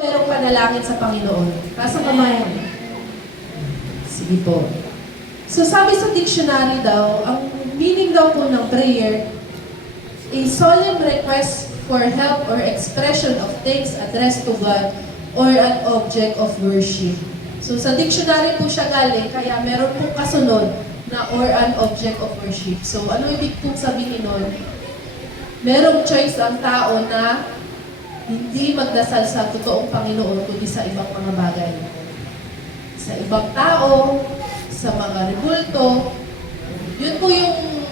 Merong panalangin sa Panginoon. Pasang kamay. Sige po. So sabi sa dictionary daw, ang meaning daw po ng prayer, a solemn request for help or expression of thanks addressed to God or an object of worship. So sa dictionary po siya galing, kaya meron pong kasunod na or an object of worship. So ano ibig pong sabihin nun? Merong choice ang tao na hindi magdasal sa totoong Panginoon, kundi sa ibang mga bagay. Sa ibang tao, sa mga rebulto, yun po yung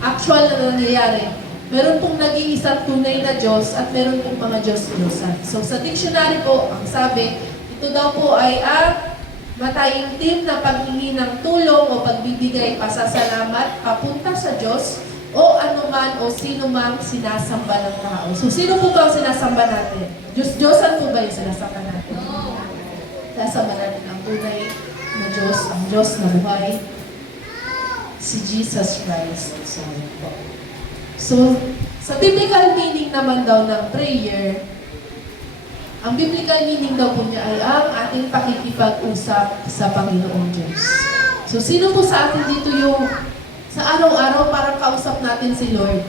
actual na nangyayari. Meron pong nag-iisang tunay na Diyos at meron pong mga Diyos-Diyosan. So sa dictionary po, ang sabi, ito daw po ay ang mataimtim na paghingi ng tulong o pagbibigay pasasalamat papunta sa Diyos o anuman o sino mang sinasamba ng tao. So, sino po ba ang sinasamba natin? Diyos-Diyosan po ba yung sinasamba natin? Sinasamba natin ang tunay na Diyos, ang Diyos na buhay, si Jesus Christ. So, sa biblical meaning naman daw ng prayer, ang biblical meaning daw po niya ay ang ating pakikipag-usap sa Panginoong Diyos. So, sino po sa atin dito yung sa araw-araw parang kausap natin si Lord?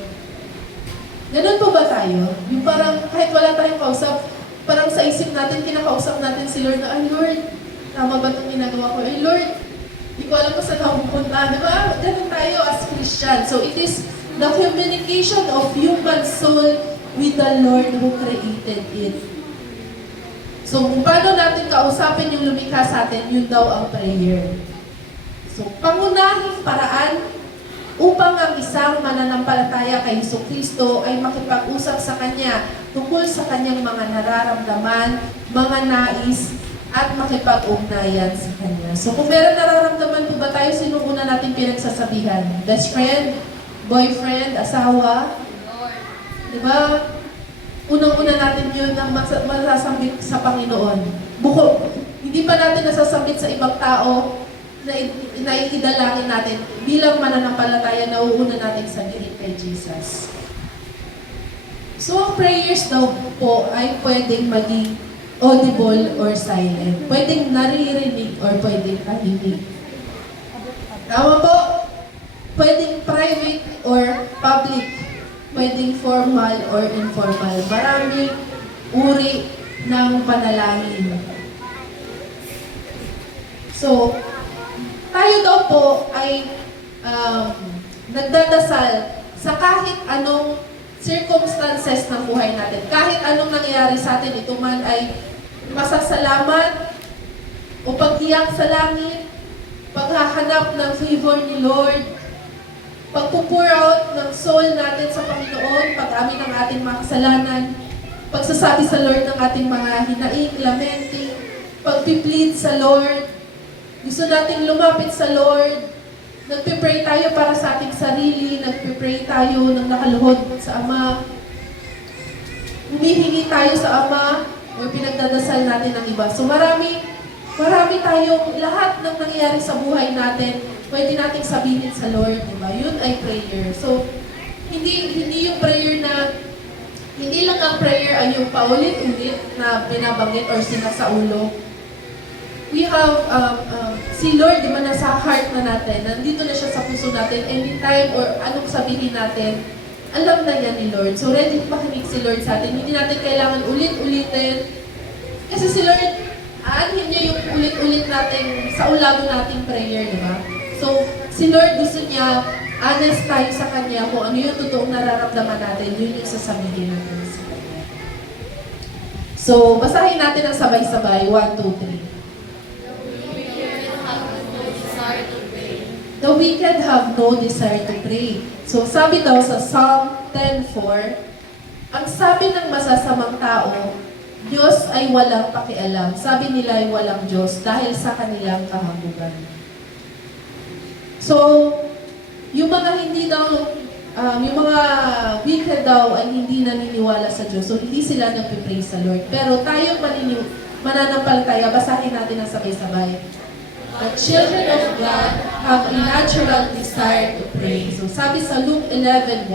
Ganun po ba tayo? Yung parang kahit wala tayong kausap, parang sa isip natin, kinakausap natin si Lord na, ay Lord, tama ba itong ginagawa ko? Ay Lord, di ko alam kung saan ako pupunta. Diba? Ganun tayo as Christian. So it is the communication of human soul with the Lord who created it. So kung paano natin kausapin yung lumikha sa atin, yun daw ang prayer. So pangunahing paraan upang ang isang mananampalataya kay Jesucristo ay makipag-usap sa Kanya tungkol sa Kanyang mga nararamdaman, mga nais, at makipag-ugnayan sa Kanya. So kung meron nararamdaman po ba tayo, sino una natin pinagsasabihan? Best friend? Boyfriend? Asawa? Diba? Unang-una natin yun ang masasambit sa Panginoon. Hindi pa natin nasasambit sa ibang tao, na idalangin natin bilang mananampalataya na uuna natin sabihin kay Jesus. So, ang prayers daw po ay pwedeng maging audible or silent. Pwedeng naririnig or pwedeng tahimik. Tama po? Pwedeng private or public. Pwedeng formal or informal. Maraming uri ng panalangin. So, tayo daw po ay nagdadasal sa kahit anong circumstances ng buhay natin. Kahit anong nangyayari sa atin, ito man ay masasalamat o pagtiyak sa langit, paghahanap ng favor ni Lord, pagpupur out ng soul natin sa Panginoon, pag-amin ng ating mga kasalanan, pagsasabi sa Lord ng ating mga hinaing, lamenting, pagpiplead sa Lord. Gusto nating lumapit sa Lord. Nagpipray tayo para sa ating sarili. Nagpipray tayo ng nakaluhod sa Ama. Humihingi tayo sa Ama o pinagdadasal natin ng iba. So marami tayong lahat ng nangyayari sa buhay natin, pwede nating sabihin sa Lord, diba? Yun ay prayer. So, hindi yung prayer na, hindi lang ang prayer ay yung paulit-ulit na binabanggit or sinasaulo. We have, si Lord, di ba, nasa heart na natin, nandito na siya sa puso natin, anytime or anong sabihin natin, alam na yan ni Lord. So, ready makinig si Lord sa atin. Hindi natin kailangan ulit-ulitin. Kasi si Lord, aanhin niya yung ulit-ulit nating, sa ulago nating prayer, di ba? So, si Lord gusto niya, honest tayo sa Kanya kung ano yung totoong nararamdaman natin, yun yung sasabihin natin sa Kanya. So, basahin natin ang sabay-sabay. 1, 2, 3. The wicked have no desire to pray. So, sabi daw sa Psalm 10:4, ang sabi ng masasamang tao, Diyos ay walang pakialam. Sabi nila ay walang Diyos dahil sa kanilang kahambugan. So, yung mga hindi daw, yung mga wicked daw ay hindi naniniwala sa Diyos. So, hindi sila nagpipray sa Lord. Pero tayo mananampalataya, basahin natin ang sabay-sabay. The children of God have a natural desire to pray. So sabi sa Luke 11:1,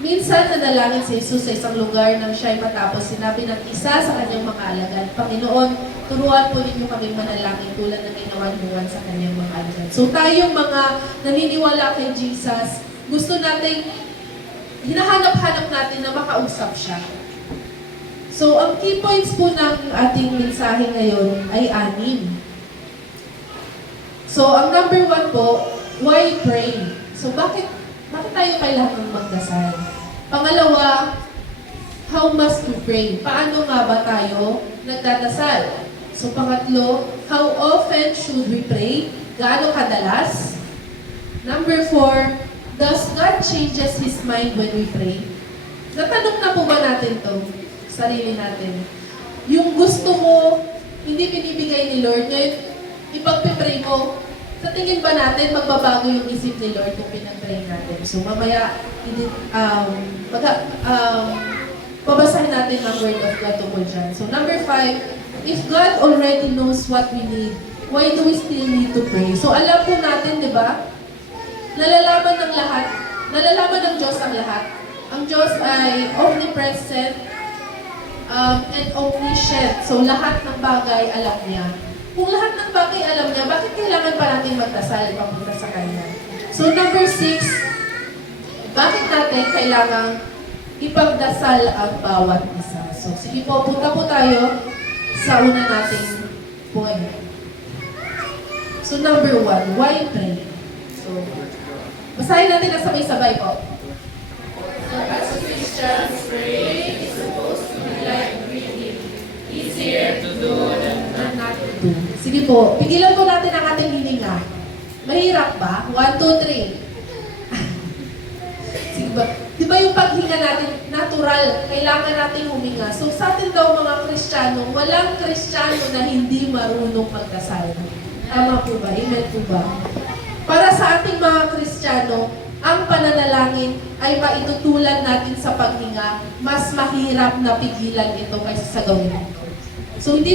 Minsan nanalangin si Jesus sa isang lugar nang siya'y matapos sinabi ng isa sa kanyang mga alagad, Panginoon, turuan po ninyo kami manalangin tulad ng ginawan sa kanyang mga alagad. So tayong mga naniniwala kay Jesus, gusto nating, hinahanap-hanap natin na makausap siya. So ang key points po ng ating mensahe ngayon ay 6. So ang number 1 po, why pray? So bakit tayo kailangan magdasal? Pangalawa, how must we pray? Paano nga ba tayo nagdadasal? So pangatlo, how often should we pray? Gaano kadalas? Number 4, does God changes His mind when we pray? Natanong na po ba natin to? Sarili natin. Yung gusto mo, hindi binibigay ni Lord, ngayon ipagpipray mo, sa tingin ba natin magbabago yung isip ni Lord kung pinag-pray natin? So mamaya, babasahin natin ang word of God tungkol dyan. So number 5, if God already knows what we need, why do we still need to pray? So alam po natin, di ba? Nalalaman ng lahat, nalalaman ng Diyos ang lahat. Ang Diyos ay omnipresent and omniscient. So lahat ng bagay alam niya. Kung lahat ng bagay alam niya, bakit kailangan pa natin magdasal papunta sa Kanya? So number 6, bakit natin kailangan ipagdasal ang bawat isa? So sige po, punta po tayo sa una nating point. So number 1, why pray? So, basahin natin ang sabay-sabay po. So as Christians, praying is supposed to be like breathing. Easier to do than not to do. Sige po, pigilan po natin ang ating hininga. Mahirap ba? 1, 2, 3. Sige ba? Di ba yung paghinga natin, natural, kailangan natin huminga. So sa atin daw mga Kristiyano, walang Kristiyano na hindi marunong magdasal. Tama po ba? Amen po ba? Para sa ating mga Kristiyano, ang pananalangin ay maitutulan natin sa paghinga, mas mahirap na pigilan ito kaysa sa gawin ito. So hindi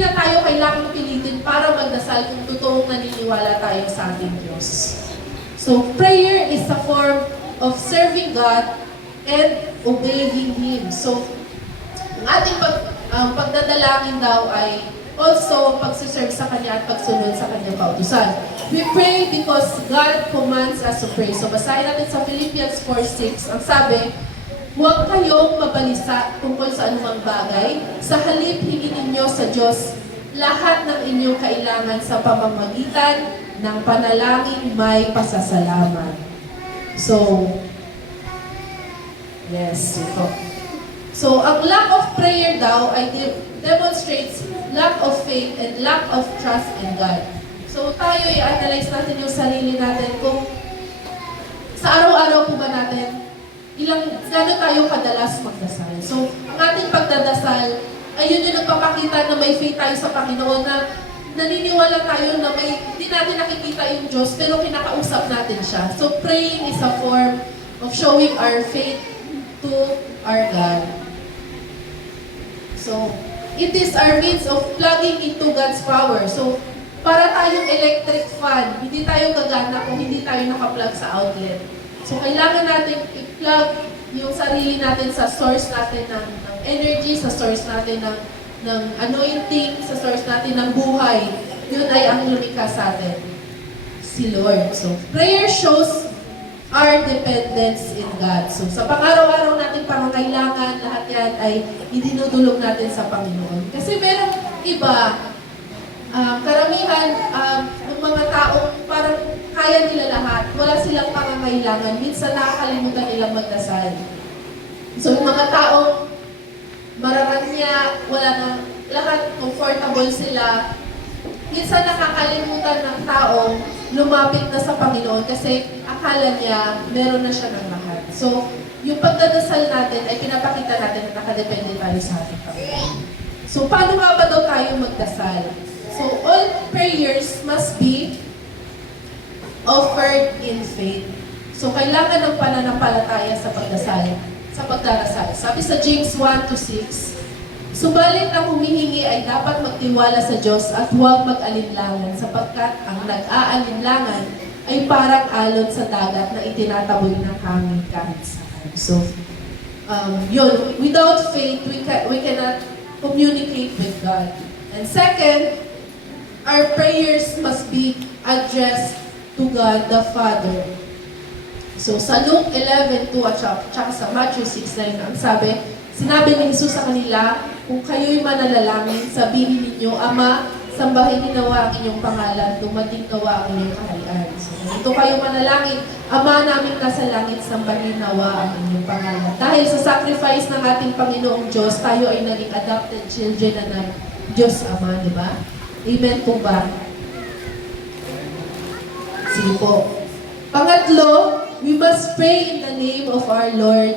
na tayo kailangang pilitin para magdasal kung totoong naniniwala tayo sa ating Diyos. So prayer is a form of serving God and obeying Him. So ang ating pagdadalangin daw ay also pagsiserve sa Kanya at pagsunod sa Kanyang kautusan. We pray because God commands us to pray. So basahin natin sa Philippians 4:6. Ang sabi, huwag kayong mabalisa tungkol sa anumang bagay. Sa halip, hingin ninyo sa Diyos lahat ng inyong kailangan sa pamamagitan ng panalangin may pasasalamat. So, yes, ito. So, ang lack of prayer daw ay demonstrates lack of faith and lack of trust in God. So, tayo i-analyze natin yung sarili natin kung sa araw-araw po ba natin gano'n tayo kadalas magdasal. So, ang ating pagdadasal, ayun yung nagpapakita na may faith tayo sa Panginoon, na naniniwala tayo na hindi natin nakikita yung Diyos, pero kinakausap natin siya. So, praying is a form of showing our faith to our God. So, it is our means of plugging into God's power. So, para tayong electric fan, hindi tayo gagana kung hindi tayo nakaplug sa outlet. So, kailangan natin i-plug yung sarili natin sa source natin ng energy, sa source natin ng anointing, sa source natin ng buhay. Yun ay ang lumikha sa atin, si Lord. So, prayer shows our dependence in God. So, sa pang-araw-araw natin pangangailangan, lahat yan ay idinudulog natin sa Panginoon. Kasi merong iba, karamihan ng mga taong parang kaya nila lahat, wala silang pangangailangan, minsan nakakalimutan nilang magdasal. So yung mga taong mararanya, wala na lahat, comfortable sila, minsan nakakalimutan ng taong lumapit na sa Panginoon kasi akala niya meron na siya ng lahat. So yung pagdadasal natin ay pinapakita natin na nakadepende tayo sa ating Panginoon. So paano nga ba daw tayo magdasal? So all prayers must be offered in faith. So, kailangan ng pananampalataya sa pagdarasal. Sabi sa James 1:6, subalit ang humihingi ay dapat magtiwala sa Diyos at huwag mag-alinlangan, sapagkat ang nag-aalinlangan ay parang alon sa dagat na itinataboy ng hangin kahit saan. So, yun, without faith, we cannot communicate with God. And second, our prayers must be addressed to God the Father. So sa Luke 11:2 at saka sa Matthew 6:9, ang sinabi ni Jesus sa kanila, kung kayo'y manalangin, sabihin ninyo, Ama, sambahin ninawa ang inyong pangalan, dumating nawa ang inyong kaharian. So ito kayo manalangin, Ama namin nasa langit, sambahin nawa ang inyong pangalan. Dahil sa sacrifice ng ating Panginoong Diyos, tayo ay naging adopted children na ng Diyos Ama, di ba? Amen po ba? Sige po. Pangatlo, we must pray in the name of our Lord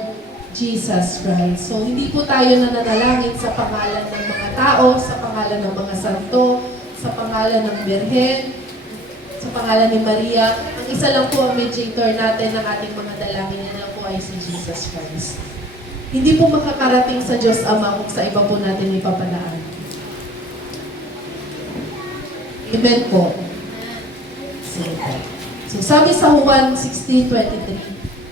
Jesus Christ. So, hindi po tayo nananalangin sa pangalan ng mga tao, sa pangalan ng mga santo, sa pangalan ng Birhen, sa pangalan ni Maria. Ang isa lang po ang mediator natin ng ating mga dalangin, yan lang po ay si Jesus Christ. Hindi po makakarating sa Diyos Ama kung sa iba po natin ipapalaan. Amen po. So, sabi sa Juan 16:23,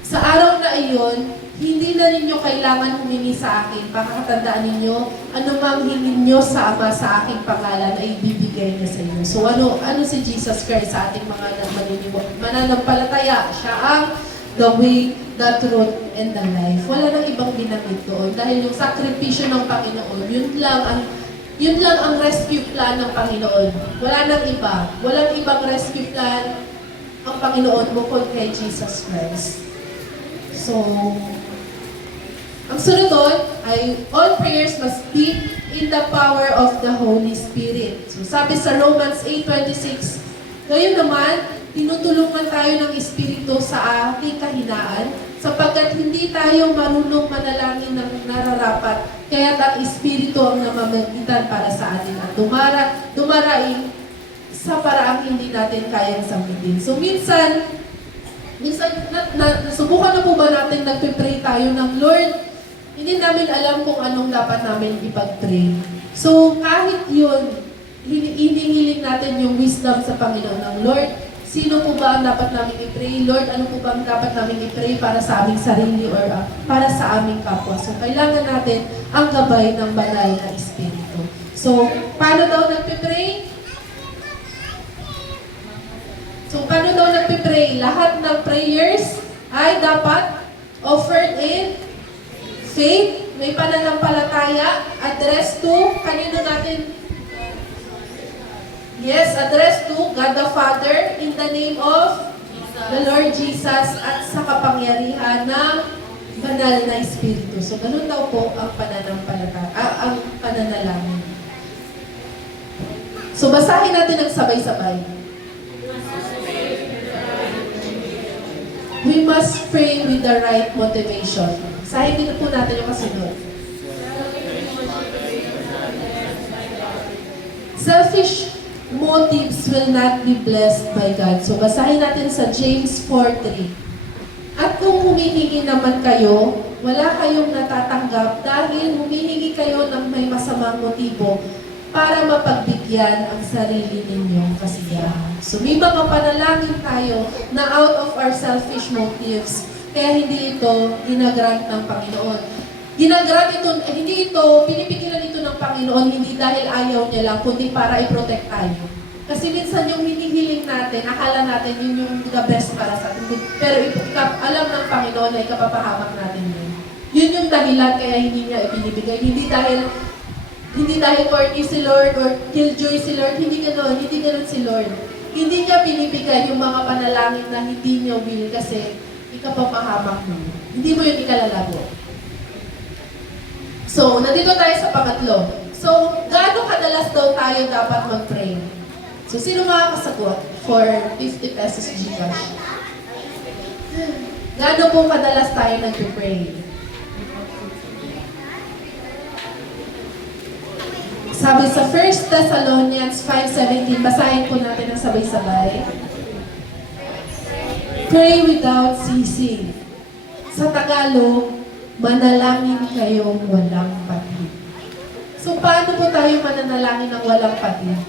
sa araw na iyon, hindi na ninyo kailangan humingi sa akin. Pakakatandaan ninyo, anumang hingin nyo sa Ama sa aking pangalan ay ibibigay niya sa inyo. So ano si Jesus Christ sa ating mga mananampalataya? Siya ang the way, the truth, and the life. Wala nang ibang binanggit doon. Dahil yung sakripisyo ng Panginoon, yun lang ang rescue plan ng Panginoon. Wala nang iba. Walang ibang rescue plan ang Panginoon bukod kay Jesus Christ. So, ang sunod doon ay all prayers must be in the power of the Holy Spirit. So, sabi sa Romans 8:26, gayon naman, tinutulungan tayo ng Espiritu sa ating kahinaan sapagkat hindi tayo marunong manalangin ng nararapat, kaya ang Espiritu ang namamagitan para sa atin at dumaraing sa paraang hindi natin kayang sambitin. So, minsan nasubukan na po ba natin nagpe-pray tayo ng Lord, hindi namin alam kung anong dapat namin ipag-pray. So, kahit yun, hinihiling natin yung wisdom sa Panginoon ng Lord, sino po ba ang dapat namin i-pray? Lord, ano po ba ang dapat namin i-pray para sa aming sarili or para sa aming kapwa? So, kailangan natin ang gabay ng banal na Espiritu. So, paano daw nagpe-pray? So, paano daw nagpipray? Lahat ng prayers ay dapat offered in faith, may pananampalataya, address to, kanino natin? Yes, address to God the Father in the name of the Lord Jesus at sa kapangyarihan ng banal na Espiritu. So, ganun daw po ang ang pananalangin. So, basahin natin ang sabay-sabay. We must pray with the right motivation. Sahin din po natin yung kasunod. Selfish motives will not be blessed by God. So, basahin natin sa James 4:3. At kung humihingi naman kayo, wala kayong natatanggap dahil humihingi kayo ng may masamang motibo para mapagbigyan ang sarili ninyong kasiyahan. So may mga panalangin tayo na out of our selfish motives, kaya hindi ito ginagrant ng Panginoon. Hindi ito, pinipigilan ito ng Panginoon, hindi dahil ayaw niya lang, kundi para i-protect tayo. Kasi minsan yung hinihiling natin, akala natin yun yung the best para sa atin. Pero alam ng Panginoon na ikapapahamak natin yun. Yun yung dahilan kaya hindi niya ibinibigay. Hindi dahil corny si Lord or killjoy si Lord, hindi ganoon si Lord. Hindi niya binibigay yung mga panalangin na hindi niya will kasi ikapapahamak mo. Hindi mo yun ikalalabo. So, nandito tayo sa pangatlo. So, gaano kadalas daw tayo dapat mag-pray? So, sino makakasagot for 50 pesos Gcash? Gaano po kadalas tayo nag-pray? Sabi sa 1 Thessalonians 5:17, basahin po natin ang sabay-sabay. Pray without ceasing. Sa Tagalog, manalangin kayong walang patid. So, paano po tayo mananalangin ng walang patid?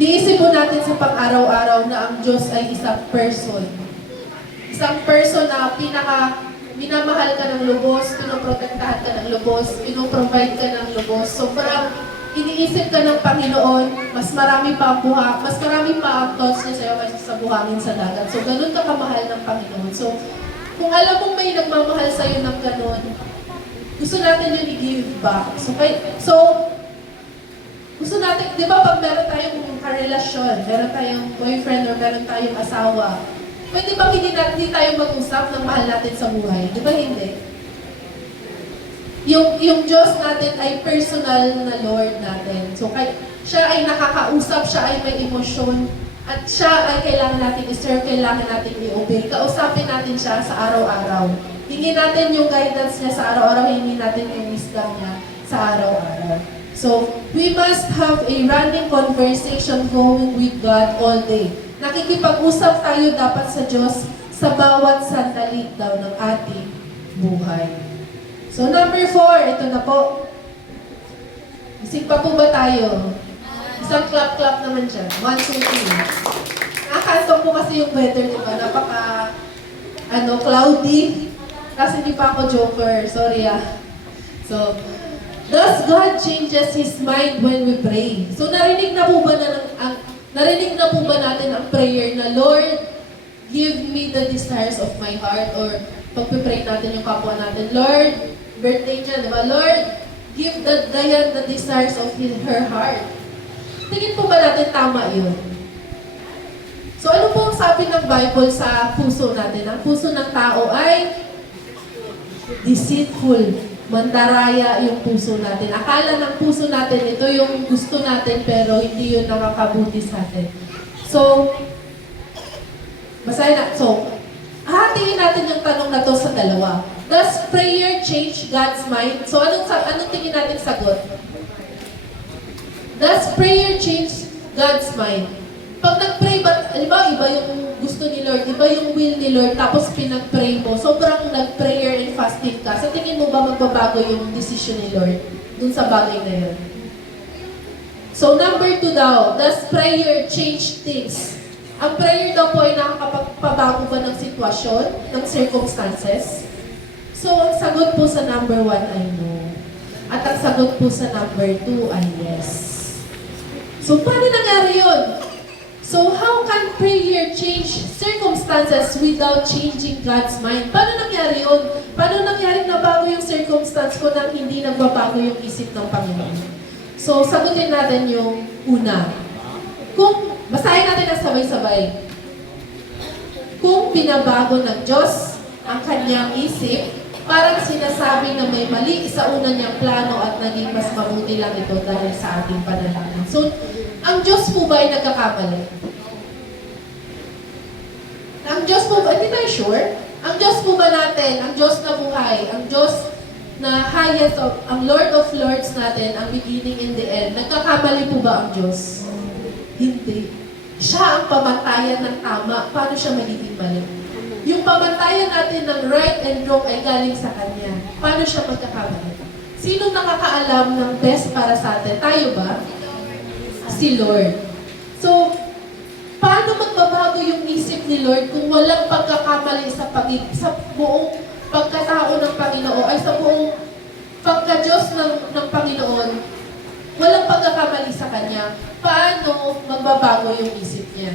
Iisip po natin sa pang-araw-araw na ang Diyos ay isang person. Isang person na minamahal ka ng lubos, pinoprotektahan ka ng lubos, pinoprovide ka ng lubos. Sobrang iniisip ka ng Panginoon, mas marami pa ang thoughts niya sa'yo kaysa sa buhangin sa dagat. So, ganun ka kamahal ng Panginoon. So, kung alam mong may nagmamahal sa'yo ng ganun, gusto natin yun i-give back. So, gusto natin, di ba pag meron tayong karelasyon, meron tayong boyfriend or meron tayong asawa, pwede ba hindi tayo mag-usap ng mahal natin sa buhay? Di ba hindi? Yung Diyos natin ay personal na Lord natin. So, siya ay nakakausap, siya ay may emosyon, at siya ay kailangan natin i-serve, kailangan natin i-obey. Kausapin natin siya sa araw-araw. Hingi natin yung guidance niya sa araw-araw, hingi natin yung wisdom niya sa araw-araw. So, we must have a running conversation going with God all day. Nakikipag-usap tayo dapat sa Diyos sa bawat sandali daw ng ating buhay. So, number 4, ito na po. Isip pa po ba tayo? Isang clap-clap naman dyan. 1, 2, 3. Nakakantong po kasi yung weather, di ba? Cloudy. Kasi hindi pa ako joker. Sorry ah. So, thus God changes His mind when we pray. So, narinig na po ba natin ang prayer na, Lord, give me the desires of my heart? Or pagpipray natin yung kapwa natin, Lord, birthday niya, di ba? Lord, give Dayan the desires of her heart. Tingin po ba natin tama yun? So, ano po ang sabi ng Bible sa puso natin? Ang puso ng tao ay deceitful. Mandaraya yung puso natin. Akala ng puso natin, ito yung gusto natin, pero hindi yun nakakabuti sa atin. So, basahin na. So, hahatiin natin yung tanong na to sa dalawa. Does prayer change God's mind? So, anong tingin natin sagot? Does prayer change God's mind? Pag nag-pray, iba yung gusto ni Lord, iba yung will ni Lord, tapos pinag-pray mo, sobrang nag-prayer and fasting ka, sa tingin mo ba magbabago yung decision ni Lord dun sa bagay na yun? So, number 2 daw, does prayer change things? Ang prayer daw po ay nakakapagpabago ba ng sitwasyon, ng circumstances? So, ang sagot po sa number 1 ay no. At ang sagot po sa number 2 ay yes. So, paano nangyari yun? So, how can prayer change circumstances without changing God's mind? Paano nangyari yun? Paano nangyari na bago yung circumstance ko nang hindi nagbabago yung isip ng Panginoon? So, sagutin natin yung una. Basahin natin ang sabay-sabay. Kung pinabago ng Diyos ang kanyang isip, parang sinasabi na may mali sa una niyang plano at naging mas mabuti lang ito dahil sa ating panalangin. So, ang Diyos po ba ay nagkakamali? Ang Diyos po ba, hindi tayo sure? Ang Diyos po ba natin, ang Diyos na buhay, ang Diyos na highest of, ang Lord of Lords natin, ang beginning and the end, nagkakamali po ba ang Diyos? Hindi. Siya ang pamantayan ng tama. Paano siya magiging mali? Yung pamantayan natin ng right and wrong ay galing sa Kanya. Paano siya magkakamali? Sino nakakaalam ng best para sa atin? Tayo ba? Si Lord. So, paano magbabago yung isip ni Lord kung walang pagkakamali sa buong pagkatao ng Panginoon, ay sa buong pagka-Diyos ng Panginoon, walang pagkakamali sa Kanya? Paano magbabago yung isip niya?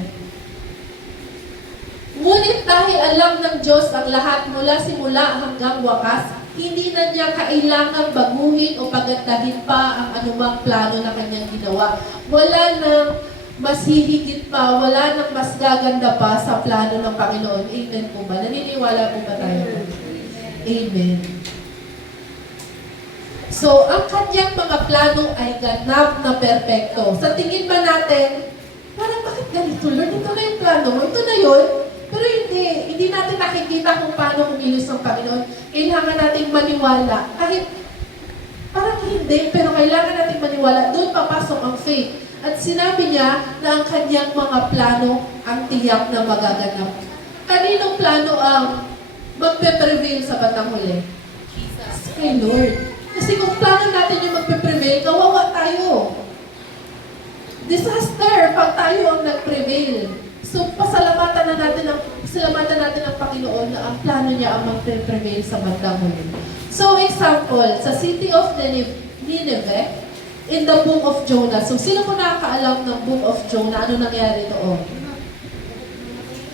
Ngunit dahil alam ng Diyos ang lahat mula simula hanggang wakas, hindi na niya kailangang baguhin o pagandahin pa ang anumang plano na kanyang ginawa. Wala nang mas hihigit pa, wala nang mas gaganda pa sa plano ng Panginoon. Amen po ba? Naniniwala po ba tayo? Amen. So, ang kanyang mga plano ay ganap na perpekto. Sa tingin ba natin, parang bakit ganito, Lord? Ito na yung plano mo, ito na yun. Pero hindi natin nakikita kung paano kumilos ng Panginoon. Kailangan nating maniwala. Kahit parang hindi, pero kailangan nating maniwala. Doon papasok ang faith. At sinabi niya na ang kanyang mga plano ang tiyak na magaganap. Kaninong plano ang magpe-prevail sa batang huli? Jesus. Kay Lord. Kasi kung plano natin yung magpe-prevail, kawawa tayo. Disaster pag tayo ang nag-prevail. So, pasalamatan na natin salamatan natin ang Panginoon na ang plano niya ang magpe-prevail sa bandang huli. So, example, sa city of Nineveh, in the book of Jonah. So, sino po nakakaalam ng book of Jonah? Ano nangyari doon?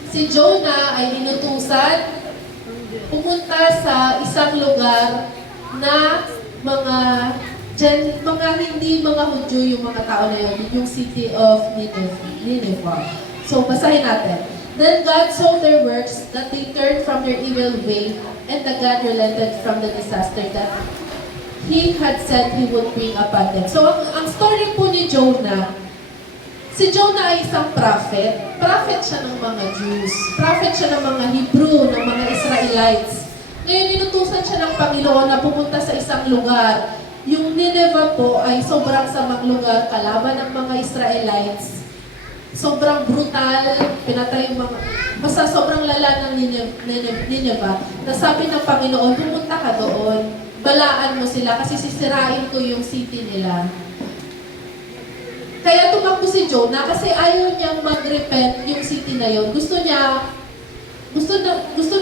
Si Jonah ay inutusan pumunta sa isang lugar na mga hindi mga Hudyo yung mga tao na yun, yung city of Nineveh. So, basahin natin. Then God saw their works, that they turned from their evil way, and the God relented from the disaster that He had said He would bring upon them. So, ang story po ni Jonah, si Jonah ay isang prophet. Prophet siya ng mga Jews. Prophet siya ng mga Hebrew, ng mga Israelites. Ngayon, inutusan siya ng Panginoon na pumunta sa isang lugar. Yung Nineveh po ay sobrang samang lugar, kalaban ng mga Israelites. Sobrang brutal, pinatay yung mga... Basta sobrang lala ng Nineveh. Nasabi ng Panginoon, pumunta ka doon. Balaan mo sila kasi sisirain ko yung city nila. Kaya tumakbo si Jonah kasi ayaw niyang mag-repent yung city na yun. Gusto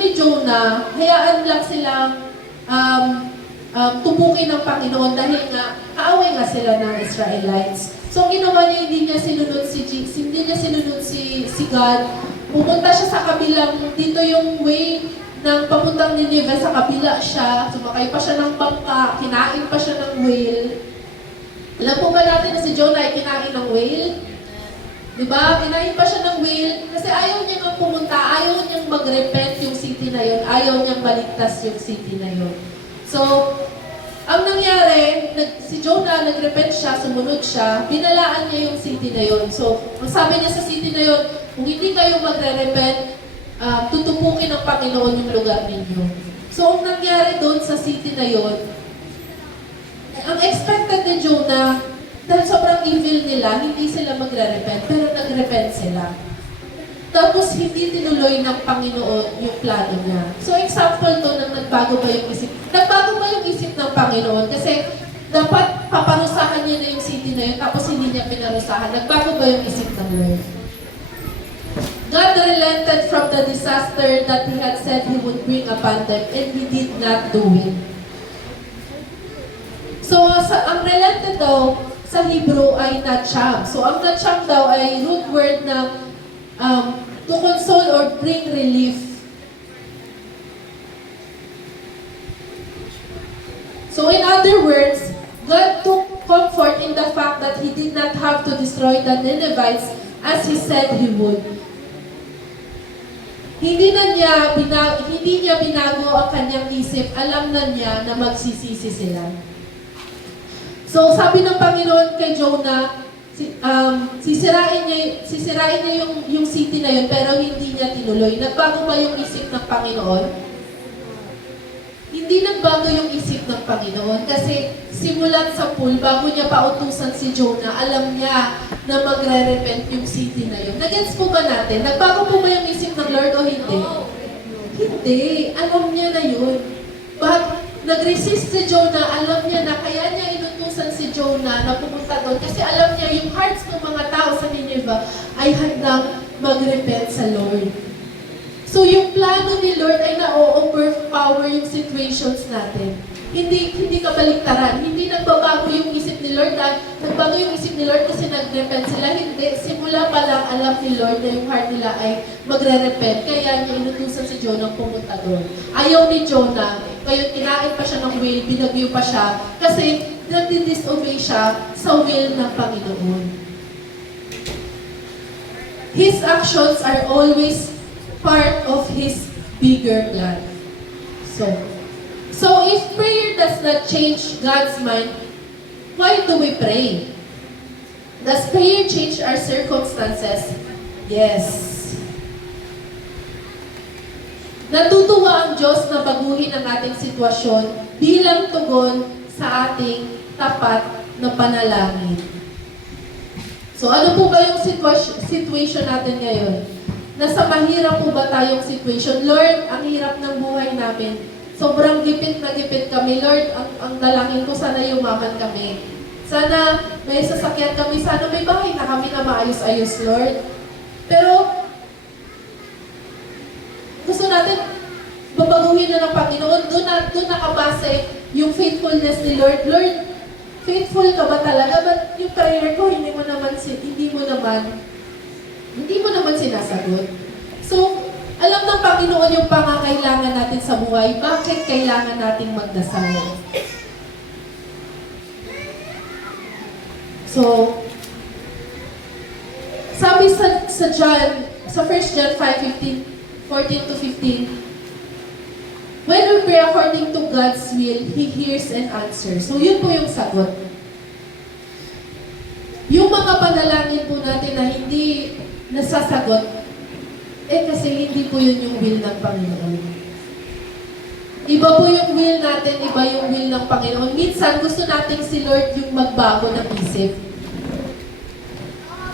ni Jonah, hayaan lang silang tubukin ng Panginoon dahil nga, kaaway nga sila ng Israelites. So, ang ginawa niya, hindi niya sinunod si God. Pumunta siya sa kabilang, dito yung way ng papuntang Nineveh, sa kabila siya, sumakay pa siya ng bangka, kinain pa siya ng whale. Alam po ba natin na si Jonah ay kinain ng whale? Diba? Kinain pa siya ng whale kasi ayaw niya nga pumunta, ayaw niyang mag-repent yung city na yun, ayaw niyang baligtas yung city na yun. So, ang nangyari, si Jonah, nag-repent siya, sumunod siya, binalaan niya yung city na yun. So, ang sabi niya sa city na yun, kung hindi kayo magre-repent, tutupukin ng Panginoon yung lugar ninyo. So, ang nangyari doon sa city na yun, ang expected ni Jonah, dahil sobrang evil nila, hindi sila magre-repent, pero nag-repent sila. Tapos, hindi tinuloy ng Panginoon yung plano niya. So, example to na nagbago ba yung isip? Nagbago ba yung isip ng Panginoon? Kasi, dapat paparusahan niya na yung city na yun, tapos hindi niya pinarusahan. Nagbago ba yung isip ng Lord? God relented from the disaster that He had said He would bring upon them, and He did not do it. So, ang relented daw sa Hebrew ay natcham. So, ang natcham daw ay root word ng to console or bring relief. So, in other words, God took comfort in the fact that He did not have to destroy the Ninevites as He said He would. Hindi niya binago ang kanyang isip. Alam na niya na magsisisi sila. So, sabi ng Panginoon kay Jonah, sisirain niya yung city na yun, pero hindi niya tinuloy. Nagbago ba yung isip ng Panginoon? Hindi nagbago yung isip ng Panginoon kasi simulat sa pool, bago niya pautusan si Jonah, alam niya na magre-repent yung city na yun. Nagets po ba natin? Nagbago po ba yung isip ng Lord o hindi? Hindi. Alam niya na yun. But nag-resist si Jonah, alam niya na kaya niya inutusan si Jonah na pumunta doon kasi alam niya yung hearts ng mga tao sa Nineveh ay handang mag-repent sa Lord. So yung plano ni Lord ay na-overpower yung situations natin. Hindi kabaliktaran. Hindi nagbabago yung isip ni Lord dahil nagbago yung isip ni Lord kasi nag-repent sila. Hindi. Simula pa lang alam ni Lord na yung heart nila ay magre-repent. Kaya niya inutusan si Jonah pumunta doon. Ayaw ni Jonah. Kaya kinain pa siya ng whale, binagyo pa siya. Kasi nag-disobey siya sa will ng Panginoon. His actions are always part of His bigger plan. So if prayer does not change God's mind, why do we pray? Does prayer change our circumstances? Yes. Natutuwa ang Diyos na baguhin ang ating sitwasyon bilang tugon sa ating tapat na panalangin. So ano po ba yung situation natin ngayon? Nasa mahirap po ba tayong situation? Lord, ang hirap ng buhay namin. Sobrang gipit na gipit kami. Lord, ang dalangin ko, sana yumaman kami. Sana may sasakyan kami. Sana may bahay na kami na maayos-ayos, Lord. Pero, Gusto natin babaguhin na ng Panginoon. Doon nakabase yung faithfulness ni Lord. Lord, faithful ka ba talaga? But yung prayer ko, hindi mo naman sinasagot. So, alam ng Panginoon yung pangangailangan natin sa buhay. Bakit kailangan nating magdasal? So, sabi sa John, sa 1 John 5:14 to 15, when we pray according to God's will, He hears and answers. So, yun po yung sagot. Yung mga panalangin po natin na hindi nasasagot, kasi hindi po yun yung will ng Panginoon. Iba po yung will natin, iba yung will ng Panginoon. Minsan, gusto natin si Lord yung magbago ng isip.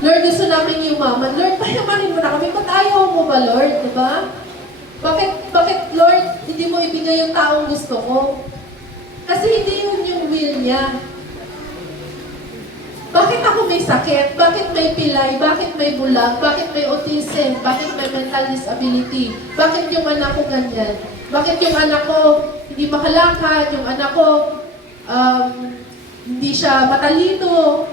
Lord, gusto namin yumaman. Lord, payamanin mo na kami. Ba't ayaw mo ba, Lord? Diba? Bakit, Lord, hindi mo ibigay yung taong gusto ko? Kasi hindi yun yung will niya. Bakit ako may sakit? Bakit may pilay? Bakit may bulag? Bakit may autism? Bakit may mental disability? Bakit yung anak ko ganyan? Bakit yung anak ko hindi makalakad? Yung anak ko hindi siya matalino?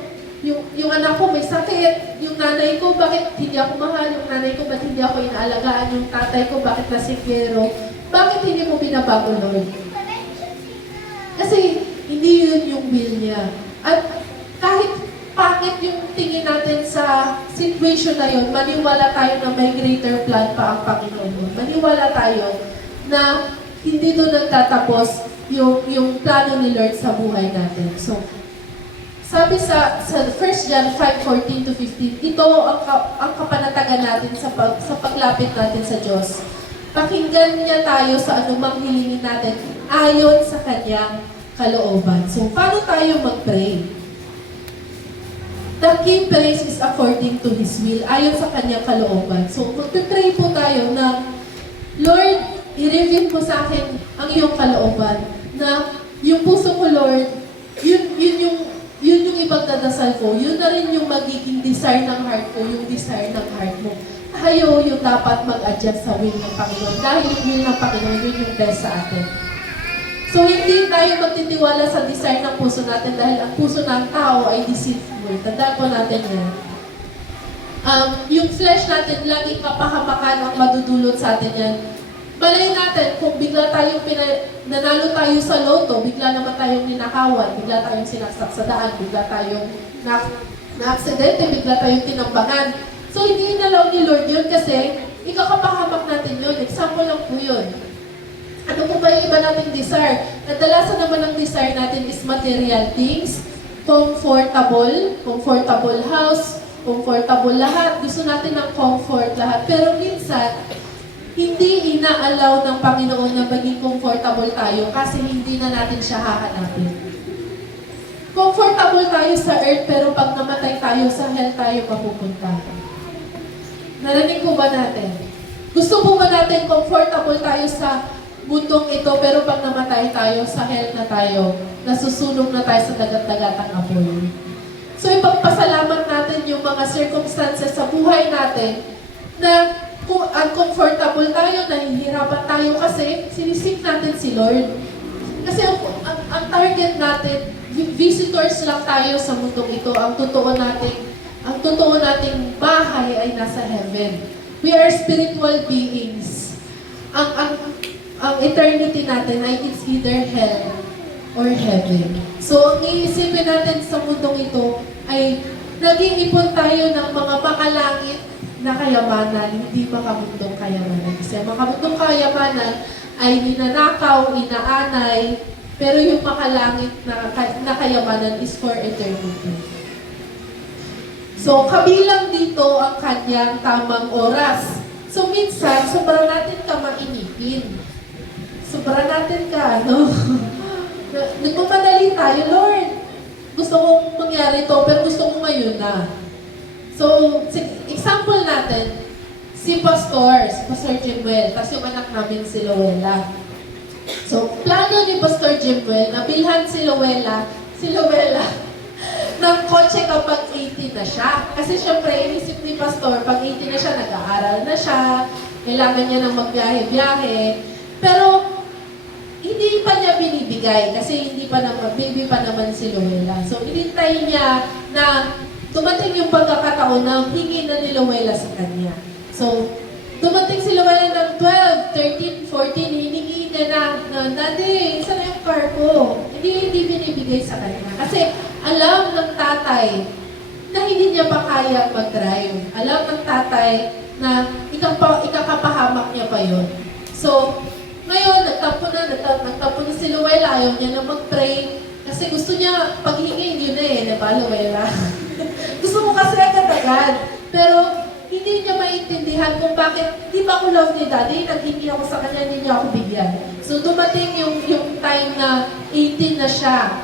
Yung anak ko may sakit? Yung nanay ko, bakit hindi ako mahal? Yung nanay ko, bakit hindi ako inaalagaan? Yung tatay ko, bakit nasikero? Bakit hindi mo binabago, Lord? Kasi hindi yun yung will niya. At kahit pangit yung tingin natin sa situation na yun, maniwala tayo na may greater plan pa ang Panginoon. Maniwala tayo na hindi doon nagtatapos yung plano ni Lord sa buhay natin. So, sabi sa 1 John 5:14 to 15, ito ang kapanatagan natin sa paglapit natin sa Diyos. Pakinggan niya tayo sa anumang hilingin natin ayon sa Kanyang kalooban. So, paano tayo mag-pray? The key praise is according to His will, ayon sa Kanyang kalooban. So, mag-pray po tayo na, Lord, i-reveal po sa akin ang iyong kalooban, na yung puso ko, Lord, yun yung ipagdadasal ko, yun na rin yung magiging desire ng heart ko, yung desire ng heart mo. Tayo yung dapat mag-adjust sa will ng Panginoon, dahil yung will ng Panginoon, yun yung best sa atin. So, hindi tayo magtitiwala sa desire ng puso natin dahil ang puso ng tao ay deceitful. Tandaan po natin yan. Yung flesh natin, laging kapahamakan ang madudulot sa atin yan. Balay natin, kung bigla tayong nanalo tayo sa loto, bigla naman tayong ninakawan, bigla tayong sinaksak sa daan, bigla tayong na-aksidente, bigla tayong tinambangan. So, hindi inalaw ni Lord yun kasi ikakapahamak natin yun. Example lang po yun. Ano po ba yung iba nating desire? Kadalasan naman ang desire natin is material things, comfortable house, comfortable lahat. Gusto natin ng comfort lahat. Pero minsan, hindi inaalaw ng Panginoon na maging comfortable tayo kasi hindi na natin siya hahanapin. Comfortable tayo sa earth pero pag namatay tayo sa hell tayo mapupunta. Narinig po ba natin? Gusto po ba natin comfortable tayo sa mundong ito, pero pag namatay tayo, sa hell na tayo, nasusunog na tayo sa dagat-dagatang apoy. So, ipagpasalamat natin yung mga circumstances sa buhay natin na kung uncomfortable tayo, nahihirapan tayo kasi sinisik natin si Lord. Kasi ang target natin, visitors lang tayo sa mundong ito. Ang totoo nating bahay ay nasa heaven. We are spiritual beings. Ang eternity natin ay it's either hell or heaven. So, ang iisipin natin sa mundong ito ay naging ipon tayo ng mga makalangit na kayamanan, hindi makamundong kayamanan. Kasi ang makamundong kayamanan ay ninanakaw, inaanay, pero yung makalangit na kayamanan is for eternity. So, kabilang dito ang kanyang tamang oras. So, minsan, sobrang natin ka mainipin. Sobrang natin ka, no? Nagmamadali tayo, Lord. Gusto kong mangyari to, pero gusto ko ngayon na. So, example natin, si Pastor Jimwell, tapos yung anak namin si Lowella. So, plano ni Pastor Jimwell, nabilhan si Lowella, ng kotse kapag 18 na siya. Kasi syempre, inisip ni Pastor, pag 18 na siya, nag-aaral na siya, kailangan niya ng magbiyahe-biyahe. Pero, hindi pa niya binibigay kasi hindi pa naman, baby pa naman si Luella. So, inintay niya na dumating yung pagkakataon na hingi na ni Luella sa kanya. So, dumating si Luella ng 12, 13, 14, hiningi niya na Daddy, saan na yung car ko? Hindi binibigay sa kanya. Kasi alam ng tatay na hindi niya pa kaya mag-drive. Alam ng tatay na ikakapahamak niya pa yun. So, ngayon, nagtapo na si Luella, ayaw niya na mag-pray. Kasi gusto niya, paghingin yun diba, Luella? Gusto mo kasi agad-agad. Pero, hindi niya maintindihan kung bakit, di ba ako love ni Daddy, naghingi ako sa kanya, hindi niya ako bigyan. So, dumating yung time na 18 na siya.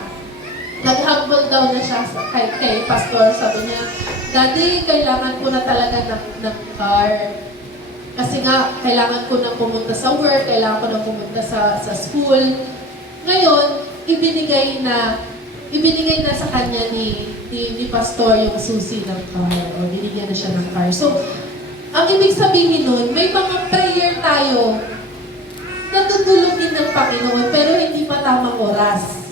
Nag-humble daw na siya kay pastor. Sabi niya, Daddy, kailangan ko na talaga ng car. Kasi nga, kailangan ko nang pumunta sa work, kailangan ko nang pumunta sa school. Ngayon, ibinigay na sa kanya ni pastor yung susi ng car. O binigyan na siya ng car. So, ang ibig sabihin nun, may mga prayer tayo na tutulungin ng Panginoon, pero hindi pa tamang oras.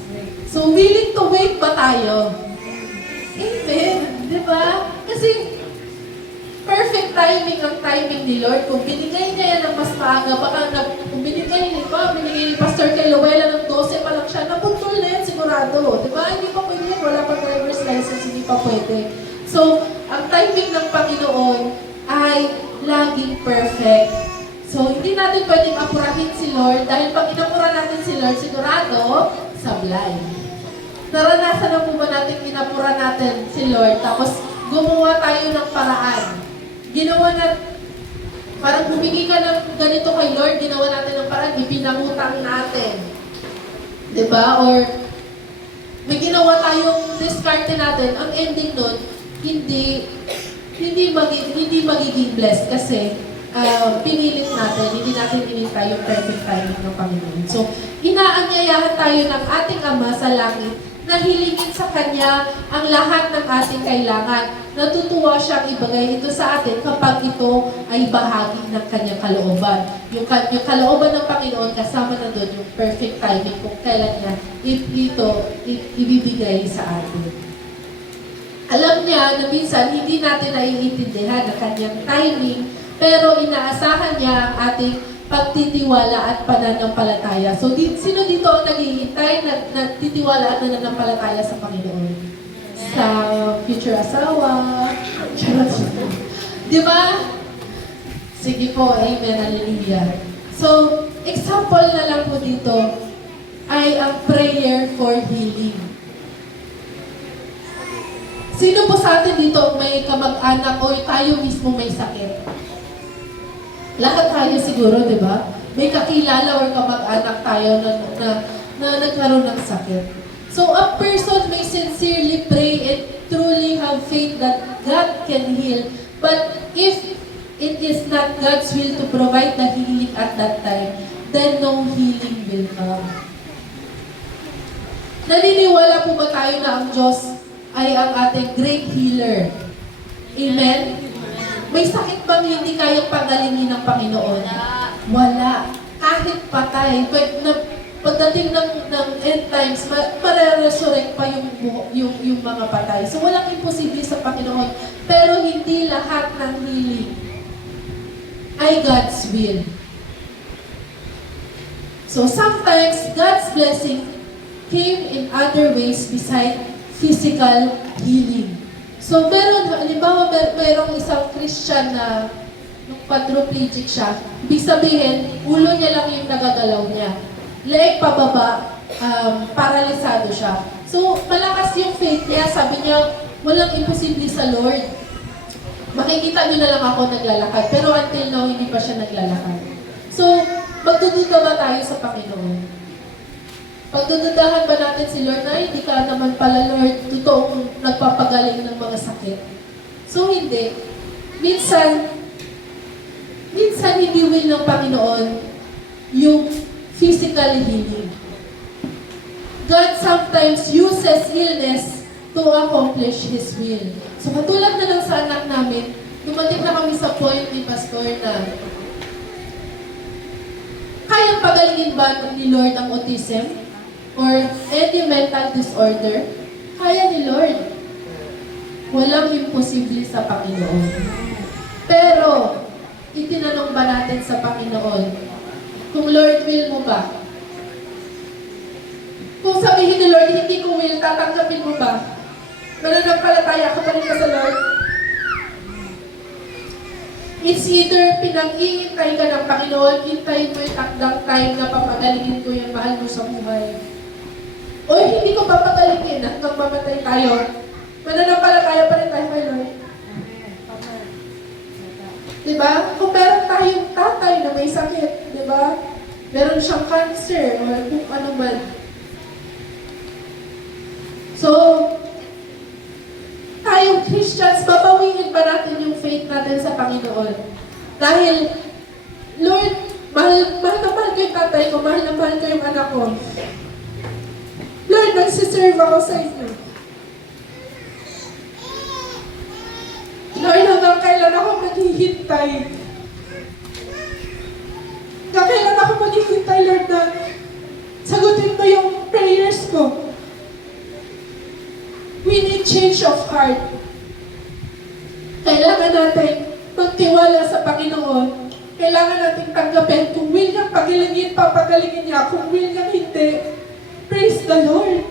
So, willing to wait ba tayo? Amen. Di ba? Kasi, perfect timing ang timing ni Lord. Kung binigay niya yan ng mas maaga, baka kung binigay ni Pastor kay Luella ng 12 pa lang siya, napuntol na yan sigurado. Diba? Hindi pa pwede yan. Wala pang driver's license, hindi pa pwede. So, ang timing ng Panginoon ay laging perfect. So, hindi natin pwedeng apurahin si Lord dahil pag inapura natin si Lord, sigurado, sablay. Naranasan na po ba natin inapura natin si Lord tapos gumawa tayo ng paraan? Ginawa na, parang humingi ka ng ganito kay Lord, ginawa natin ng parang, ipinangutang natin. Diba? Or, may ginawa tayong diskarte natin, ang ending nun, hindi magiging blessed kasi pinilit natin, hindi natin pinintay yung perfect timing ng Panginoon. So, inaanyayahan tayo ng ating Ama sa langit na hilingin sa Kanya ang lahat ng ating kailangan. Natutuwa siyang ibigay ito sa atin kapag ito ay bahagi ng Kanyang kalooban. Yung kalooban ng Panginoon, kasama na doon yung perfect timing kung kailan niya ibibigay sa atin. Alam niya na minsan hindi natin naiintindihan ang Kanyang timing, pero inaasahan niya ang ating pagtitiwala at pananampalataya. So, sino dito ang naghihintay na nagtitiwala at nananampalataya sa Panginoon? Sa future asawa? Di ba? Sige po, amen, hallelujah. So, example na lang po dito ay ang prayer for healing. Sino po sa atin dito may kamag-anak o tayo mismo may sakit? Lahat tayo siguro, di ba? May kakilala or kamag-anak tayo na nagkaroon ng sakit. So, a person may sincerely pray and truly have faith that God can heal. But if it is not God's will to provide the healing at that time, then no healing will come. Naniniwala po ba tayo na ang Diyos ay ang ating great healer? Amen? May sakit bang hindi kayang pagalingin ng Panginoon? Wala. Kahit patay. Pagdating ng end times, mare-resurrect pa yung mga patay. So walang imposible sa Panginoon. Pero hindi lahat ng healing ay God's will. So sometimes, God's blessing came in other ways beside physical healing. So, halimbawa, mayroong isang Christian na nung quadriplegic siya, ibig sabihin, ulo niya lang yung nagagalaw niya. Leeg pababa, paralisado siya. So, malakas yung faith niya. Sabi niya, walang imposible sa Lord. Makikita niyo na lang ako naglalakad. Pero until now, hindi pa siya naglalakad. So, magdududa ba tayo sa Panginoon? Pagdududahan ba natin si Lord na hindi ka naman pala, Lord, totoong nagpapagaling ng mga sakit? So, hindi. Minsan hindi will ng Panginoon yung physical healing. God sometimes uses illness to accomplish His will. So, katulad na lang sa anak namin, dumating na kami sa point ni Pastor na Kayang pagalingin ba ni Lord ang autism? Or any mental disorder? Kaya ni Lord. Walang imposible sa Panginoon. Pero, itinanong ba natin sa Panginoon, kung Lord, will mo ba? Kung sabihin ni Lord, hindi ko will, tatanggapin mo ba? Mananampalataya ka pa rin ba sa Lord? It's either pinag-iintay ka ng Panginoon, hintayin mo yung takdang time na papagalingin ko yung mahal mo sa buhay. O hindi ko papagalingin hanggang mamatay tayo. Mananampalataya pa rin tayo kay Lord. Diba? Kung meron tayong tatay na may sakit, diba? Meron siyang cancer, o kung ano man. So, tayong Christians, babawiin ba natin yung faith natin sa Panginoon? Dahil, Lord, mahal na mahal ko yung tatay ko, mahal na mahal ko yung anak ko. Lord, nagsiserve ako sa inyo. Lord, hanggang kailan ako maghihintay? Hanggang kailan ako maghihintay, Lord, na sagutin mo yung prayers ko? We need change of heart. Kailangan natin magtiwala sa Panginoon. Kailangan natin tanggapin. Kung will niyang pagalingin, papagalingin niya. Kung will niyang hindi, praise the Lord.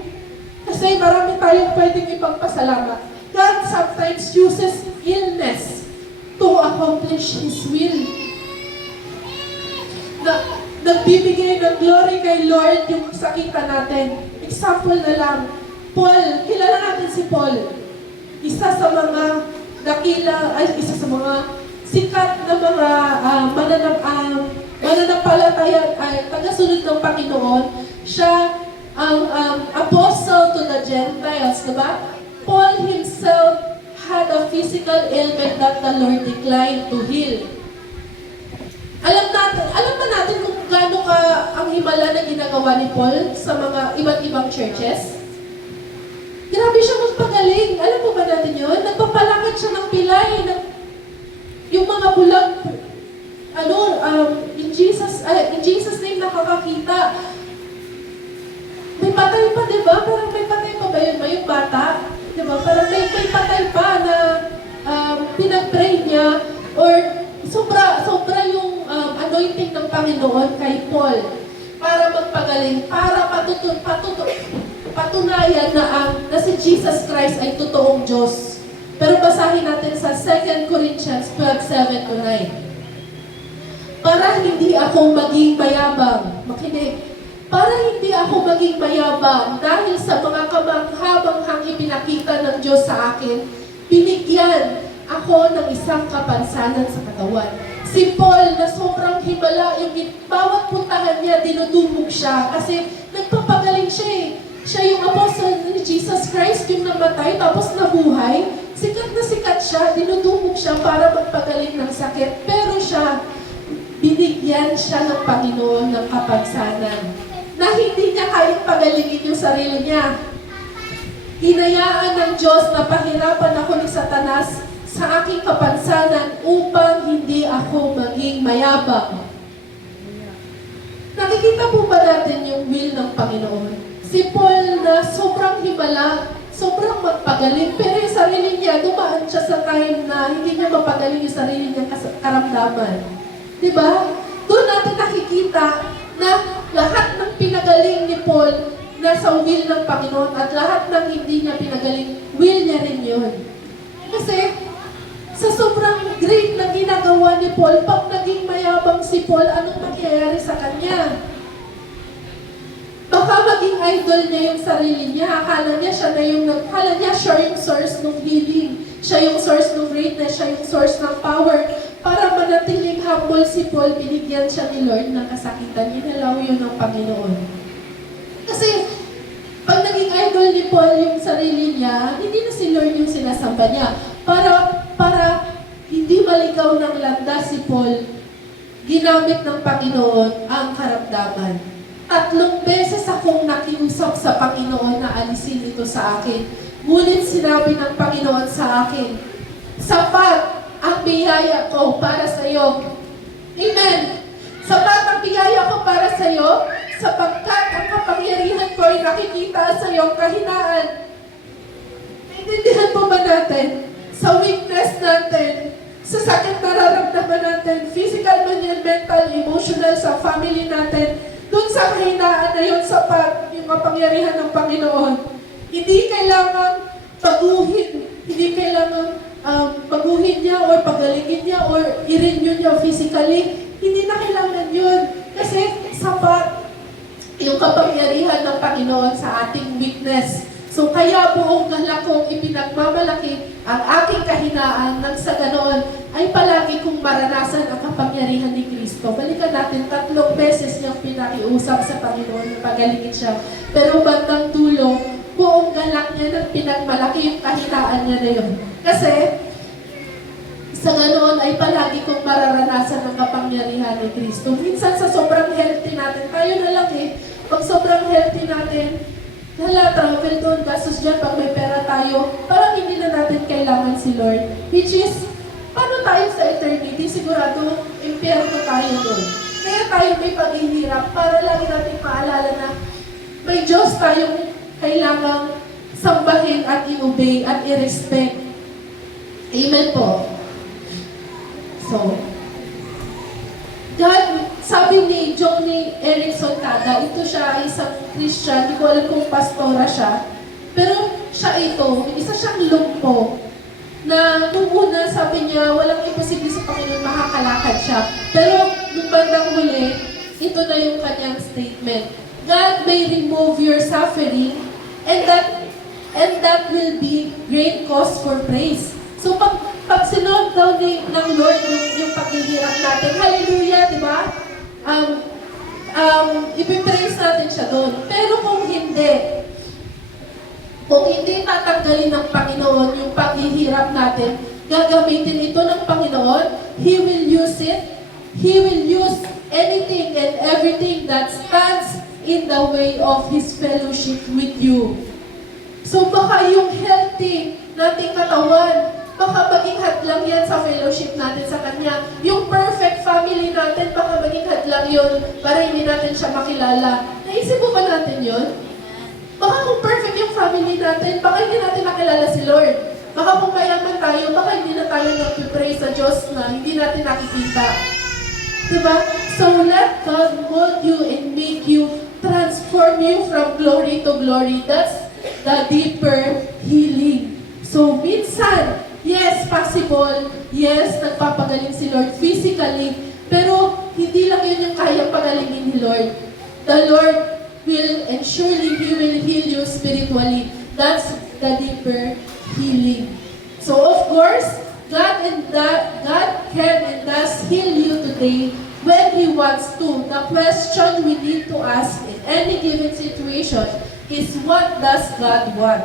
Kasi marami tayong pwedeng ipagpasalamat. God sometimes uses illness to accomplish His will. Nagbibigay ng glory kay Lord yung sakitan natin. Example na lang, Paul, kilala natin si Paul. Isa sa mga isa sa mga sikat na mga mananampalataya, tagasunod ng Panginoon. Siya ang apostle to the Gentiles, diba? Paul himself had a physical ailment that the Lord declined to heal. Alam ba natin kung gaano ka ang himala na ginagawa ni Paul sa mga iba't ibang churches? Grabe siya magpagaling. Alam mo ba natin yun? Nagpapalakad siya ng pilay. Yung mga bulag, in Jesus name nakakakita. May patay pa, di ba? Parang may patay pa ba yun? May bata? Di ba? Parang may patay pa na pinag-pray niya. Or sobra yung anointing ng Panginoon kay Paul para magpagaling, para patunayan na si Jesus Christ ay totoong Diyos. Pero basahin natin sa 2 Corinthians 12:7-9. Para hindi ako maging mayabang, makinig, para hindi ako maging mayabang dahil sa mga kamangha-manghang ipinakita ng Diyos sa akin, binigyan ako ng isang kapansanan sa katawan. Si Paul na sobrang himala, yung bawat puntahan niya, dinudumog siya kasi nagpapagaling siya eh. Siya yung apostle ni Jesus Christ, yung namatay, tapos nabuhay. Sikat na sikat siya, dinudumog siya para magpagaling ng sakit. Pero siya, binigyan siya ng Panginoon ng kapansanan na hindi niya kayang pagalingin yung sarili niya. Hinayaan ng Diyos na pahirapan ako ni Satanas sa aking kapansanan upang hindi ako maging mayabang. Nakikita po ba natin yung will ng Panginoon? Si Paul na sobrang himala, sobrang magpagaling, pero yung sarili niya, dumaan siya sa time na hindi niya mapagaling yung sarili niya karamdaman. Diba? Doon natin nakikita na lahat ng pinagaling ni Paul nasa will ng Panginoon at lahat ng hindi niya pinagaling, will niya rin yun. Kasi sa sobrang great na ginagawa ni Paul, pag naging mayabang si Paul, anong mangyayari sa kanya? Baka maging idol niya yung sarili niya. Akala niya siya yung source ng healing. Siya yung source ng greatness. Siya yung source ng power. Para manatiling humble si Paul, binigyan siya ni Lord ng kasakitan. Inalaw yun ng Panginoon. Kasi, pag naging idol ni Paul yung sarili niya, hindi na si Lord yung sinasamba niya. Para hindi maligaw ng landas si Paul, ginamit ng Panginoon ang karamdaman. 3 beses akong nakiusap sa Panginoon na alisin ito sa akin. Ngunit sinabi ng Panginoon sa akin, sapat ang biyaya ko para sa iyo. Amen. Sapat ang biyaya ko para sa iyo, sapagkat ang kapangyarihan ko ay nakikita sa iyong kahinaan. Naintindihan po ba natin? Sa weakness natin, sa sakit na nararamdaman natin, physical man yan, mental, emotional, sa family natin, dun sa kahinaan na yun, sapat yung kapangyarihan ng Panginoon. Hindi kailangan paguhin, hindi kailangan paguhin niya or pagalingin niya or i-renew niya physically. Hindi na kailangan yun. Kasi sapat yung kapangyarihan ng Panginoon sa ating weakness. So kaya buong galak kong ipinagmamalaki ang aking kahinaan nang sa ganoon ay palagi kong maranasan ang kapangyarihan ni Kristo. Balikan natin, 3 beses niyang pinakiusap sa Panginoon na pagalingin siya. Pero bandang dulo, buong galak niya nang pinagmalaki yung kahinaan niya na yun. Kasi sa ganoon ay palagi kong mararanasan ang kapangyarihan ni Kristo. Minsan sa sobrang healthy natin, tayo na lang pag sobrang healthy natin, travel doon, gastos dyan, pag may pera tayo, parang hindi na natin kailangan si Lord. Which is, paano tayo sa eternity? Sigurado, impyerno tayo doon. Kaya tayo may paghihirap para lagi natin maalala na may Diyos tayong kailangang sambahin at i-obey at i-respect. Amen po. So, God, sabi ni Johnny Erickson Kada, ito siya ay isang Christian, hindi ko alam kung pastora siya, pero siya ito, isa siyang lumpo, na nung una sabi niya, walang imposible sa Panginoon, makakalakad siya. Pero nung bandang huli, ito na yung kanyang statement. God may remove your suffering, and that will be great cause for praise. So pag sinod daw ng Lord yung paghihirap natin, hallelujah, di ba? Ipipraise natin siya doon. Pero kung hindi tatanggalin ng Panginoon yung paghihirap natin, gagamitin ito ng Panginoon, He will use it. He will use anything and everything that stands in the way of His fellowship with you. So baka yung healthy nating katawan, baka maging hadlang yan sa fellowship natin sa Kanya. Yung perfect family natin, baka maging hadlang yun para hindi natin siya makilala. Naisip mo ba natin yun? Baka kung perfect yung family natin, baka hindi natin makilala si Lord. Baka kung mayaman tayo, baka hindi na tayo nag-pray sa Diyos na hindi natin nakikita. Diba? So let God mold you and make you, transform you from glory to glory. That's the deeper healing. So minsan, yes, possible. Yes, nagpapagaling si Lord physically. Pero hindi lang yun yung kayang pagalingin ni Lord. The Lord will, and surely He will heal you spiritually. That's the deeper healing. So of course, God can and does heal you today when He wants to. The question we need to ask in any given situation is, what does God want?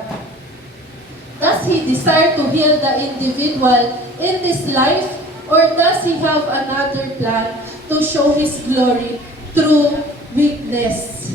Does He desire to heal the individual in this life, or does He have another plan to show His glory through weakness?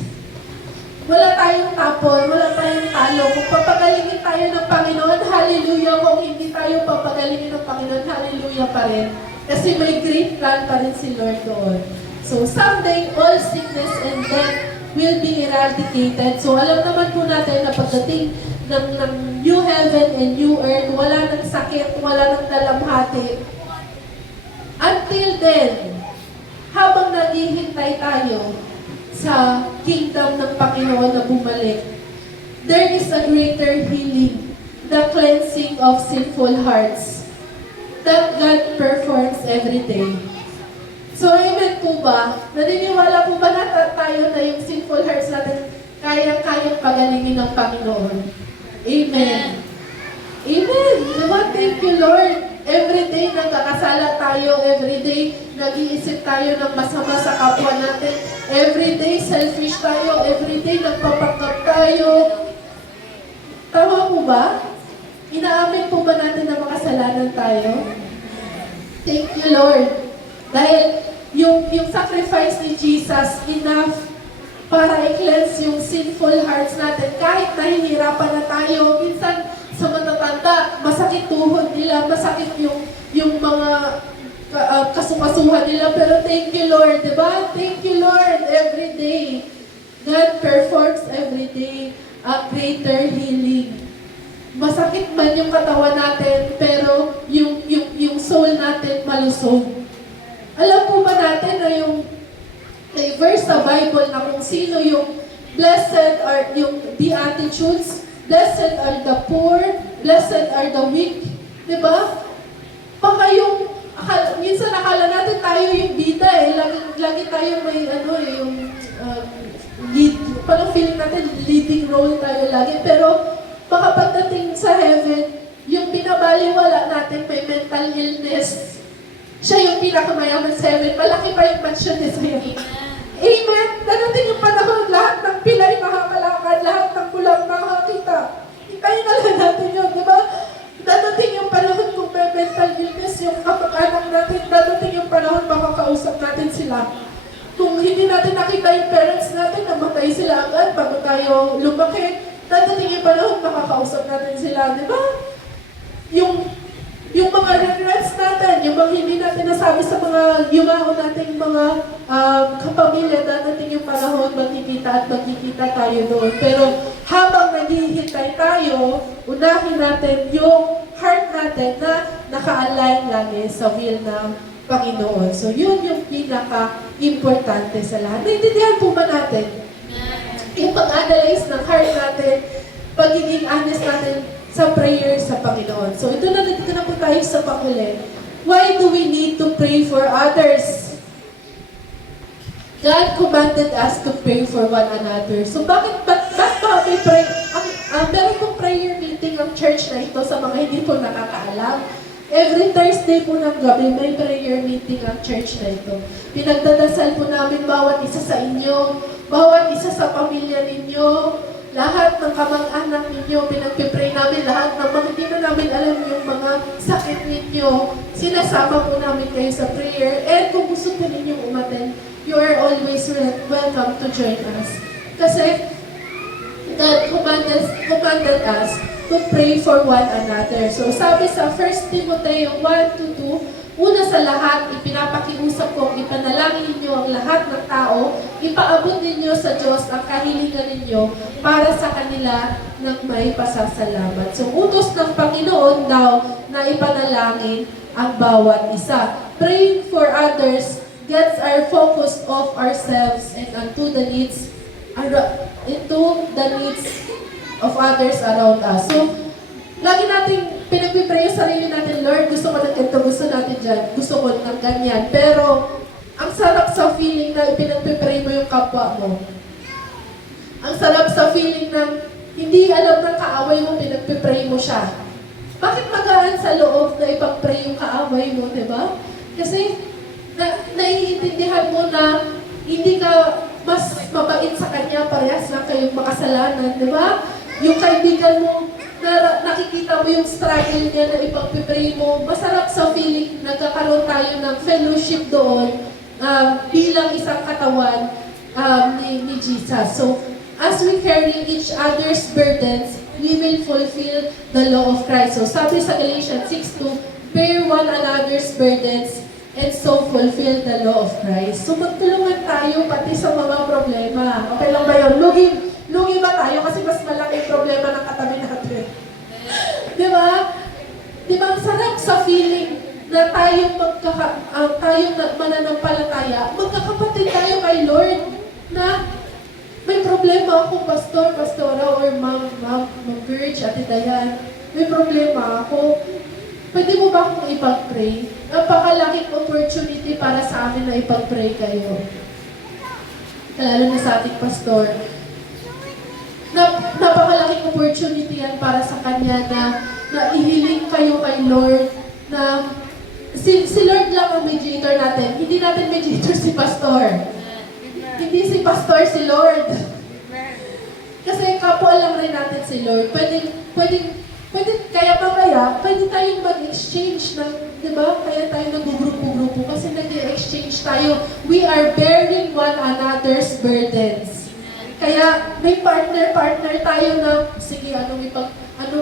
Wala tayong tapon, wala tayong talo. Kung papagalingin tayo ng Panginoon, hallelujah. Kung hindi tayo papagalingin ng Panginoon, hallelujah pa rin. Kasi may great plan pa rin si Lord doon. So someday, all sickness and death will be eradicated. So alam naman po natin na pagdating ng new heaven and new earth, wala nang sakit, wala nang dalamhati. Until then, habang naghihintay tayo sa kingdom ng Panginoon na bumalik, there is a greater healing, the cleansing of sinful hearts that God performs every day. So, amen po ba? Naniniwala po ba na tayo na yung sinful hearts natin kayang pagalingin ng Panginoon? Amen. Amen. Diba? Thank you, Lord. Every day nagkakasala tayo, every day nag-iisip tayo ng masama sa kapwa natin, every day selfish tayo, every day nagpapanggap tayo. Tama po ba? Inaamin po ba natin na makasalanan tayo? Thank you, Lord. Dahil yung sacrifice ni Jesus, enough para i-cleanse yung sinful hearts natin. Kahit nahihirapan na tayo, minsan sa matatanda, masakit tuhod nila, masakit yung mga kasukasuhan nila. Pero thank you, Lord, di ba? Thank you, Lord, every day. God performs every day a greater healing. Masakit man yung katawan natin, pero yung soul natin malusog. Alam po ba natin na yung may verse sa Bible na kung sino yung blessed are yung beatitudes, blessed are the poor, blessed are the weak. Diba? Baka yung, minsan akala natin tayo yung bida eh. Lagi tayo may yung lead, parang feeling natin leading role tayo lagi. Pero baka pagdating sa heaven, yung pinabaliwala natin may mental illness. Siya yung pinakamayaman sa heaven. Malaki pa yung mansion ni Sayo. Amen! Darating yung panahon, lahat ng pilay makakalakad, lahat ng kulang makakita. Hintayin na lang natin yun, di ba? Darating yung panahon kung may mental illness yung kapag-anak natin, darating yung panahon makakausap natin sila. Kung hindi natin nakita yung parents natin, namatay sila agad bago tayo lumaki, darating yung panahon makakausap natin sila, di ba? Yung mga regrets natin, yung mga hindi natin nasabi sa mga yumao nating mga kapamilya, dadating yung panahon, magkikita tayo doon. Pero habang naghihintay tayo, unahin natin yung heart natin na naka-align lagi sa will ng Panginoon. So yun yung pinaka-importante sa lahat. Naintindihan po ba natin? Yung pag-analyze ng heart natin, pagiging honest natin sa prayer sa Panginoon. So ito na po tayo sa panghuli. Why do we need to pray for others? God commanded us to pray for one another. So bakit ba may pray? Meron pong prayer meeting ang church na ito sa mga hindi po nakakaalam. Every Thursday po ng gabi, may prayer meeting ang church na ito. Pinagdadasal po namin bawat isa sa inyo, bawat isa sa pamilya ninyo, lahat ng kamag-anak ninyo, pinagpipray namin, lahat ng mga hindi na namin alam yung mga sakit ninyo, sinasama po namin kayo sa prayer. And kung gusto po ninyong umaten, you are always welcome to join us. Kasi God commanded us to pray for one another. So sabi sa 1 Timothy 1:2, una sa lahat, ipinapakiusap kong ipanalangin ninyo ang lahat ng tao, ipaabot ninyo sa Diyos ang kahilingan ninyo para sa kanila ng may pasasalamat. So utos ng Panginoon daw na ipanalangin ang bawat isa. Praying for others gets our focus off ourselves and onto the needs of others around us. So, lagi nating pinagpipray yung sarili natin, Lord, gusto ko ng ganito, gusto natin dyan, gusto ko ng ganyan. Pero, ang sarap sa feeling na pinagpipray mo yung kapwa mo. Ang sarap sa feeling na hindi alam ng kaaway mo, pinagpipray mo siya. Bakit magaan sa loob na ipag-pray yung kaaway mo, di ba? Kasi, naiintindihan mo na hindi ka mas mabait sa kanya, parehas lang kayong makasalanan, di ba? Yung kaibigan mo, nakikita mo yung struggle niya na ipag-pray mo, masarap sa feeling, nagkakaroon tayo ng fellowship doon bilang isang katawan ni Jesus. So, as we carry each other's burdens, we will fulfill the law of Christ. So, sabi sa Galatians 6:2, bear one another's burdens and so fulfill the law of Christ. So, magtulungan tayo pati sa mga problema. Okay lang ba yun? Lugi ba tayo? Kasi mas malaki yung problema ng katabi natin. Di ba? Di ba, ang sarap sa feeling na tayong mananampalataya, magkakapatid tayo kay Lord na may problema ako, pastora, or ma'am Gerge, Ate Dayan, may problema ako. Pwede mo ba akong ipag-pray? Napakalaking opportunity para sa amin na ipag-pray kayo. Lalo na sa ating pastor. Napakalaking opportunity yan para sa kanya na ihiling kayo kay Lord na si Lord lang ang mediator natin. Hindi natin mediator si pastor. Hindi si pastor, si Lord. Kasi kapwa lang rin natin si Lord. Kaya mamaya, pwede tayong mag-exchange ng, di ba? Kaya tayo nag-grupo-grupo kasi nag-exchange tayo. We are bearing one another's burdens. Kaya may partner tayo na, sige, ano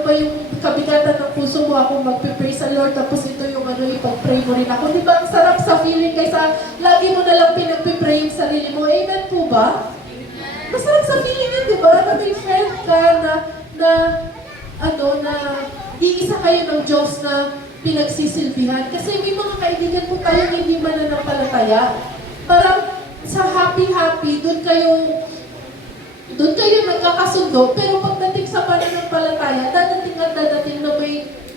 ba yung kabigatan ng puso mo ako magpipray sa Lord, tapos ito yung ipag-pray mo rin ako. Di ba, ang sarap sa feeling kaysa lagi mo na lang pinagpipray yung sarili mo. Amen po ba? Masarap sa feeling yun, di ba? Na may friend ka na iisa kayo ng Diyos na pinagsisilbihan. Kasi may mga kaibigan po tayo hindi mananampalataya. Parang sa happy-happy, doon kayo nagkakasundo, pero pagdating sa pananampalataya, dadating na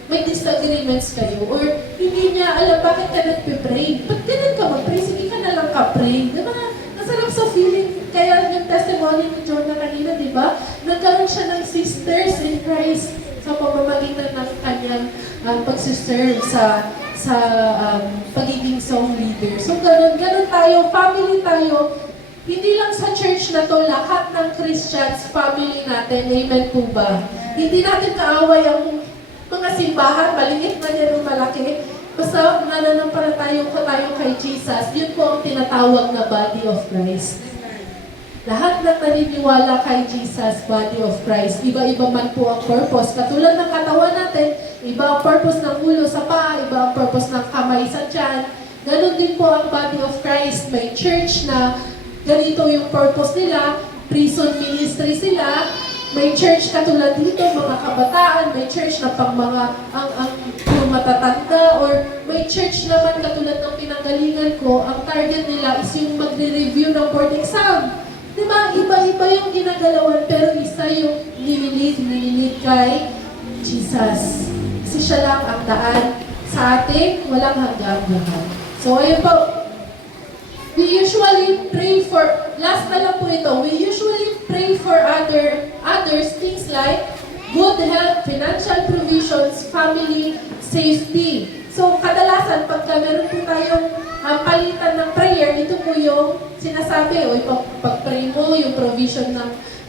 may disagreements kayo, or hindi niya alam bakit ka nagpipray. Ba't ganun ka mag-pray? Sige ka na lang ka-pray. Diba? Nasarap sa feeling. Kaya yung testimony ni John na kanina, diba? Nagkaroon siya ng sisters in Christ sa pamamagitan ng kanyang pagsiserve sa pagiging song leader. So ganun tayo, family tayo. Hindi lang sa church na to, lahat ng Christians, family natin. Amen po ba? Hindi natin kaaway ang mga simbahan, maliit na yan o malaki. Basta nananampalataya tayo kay Jesus, yun po ang tinatawag na body of Christ. Lahat na naniniwala kay Jesus, body of Christ. Iba-iba man po ang purpose. Katulad ng katawan natin, iba ang purpose ng ulo sa paa, iba ang purpose ng kamay sa tiyan. Ganon din po ang body of Christ. May church na ganito yung purpose nila, prison ministry sila, may church katulad dito, mga kabataan, may church na pang mga yung matatanda, or may church naman katulad ng pinanggalingan ko, ang target nila is yung magre-review ng board exam. Diba? Iba-iba yung ginagalawan, pero isa yung nililid kay Jesus. Kasi siya lang ang daan sa atin, walang hanggang lahat. So, ayun po. We usually pray for, last na lang po ito, we usually pray for others, things like good health, financial provisions, family, safety. So, kadalasan, pagka meron po tayong palitan ng prayer, ito po yung sinasabi, o pag-pray mo, yung provision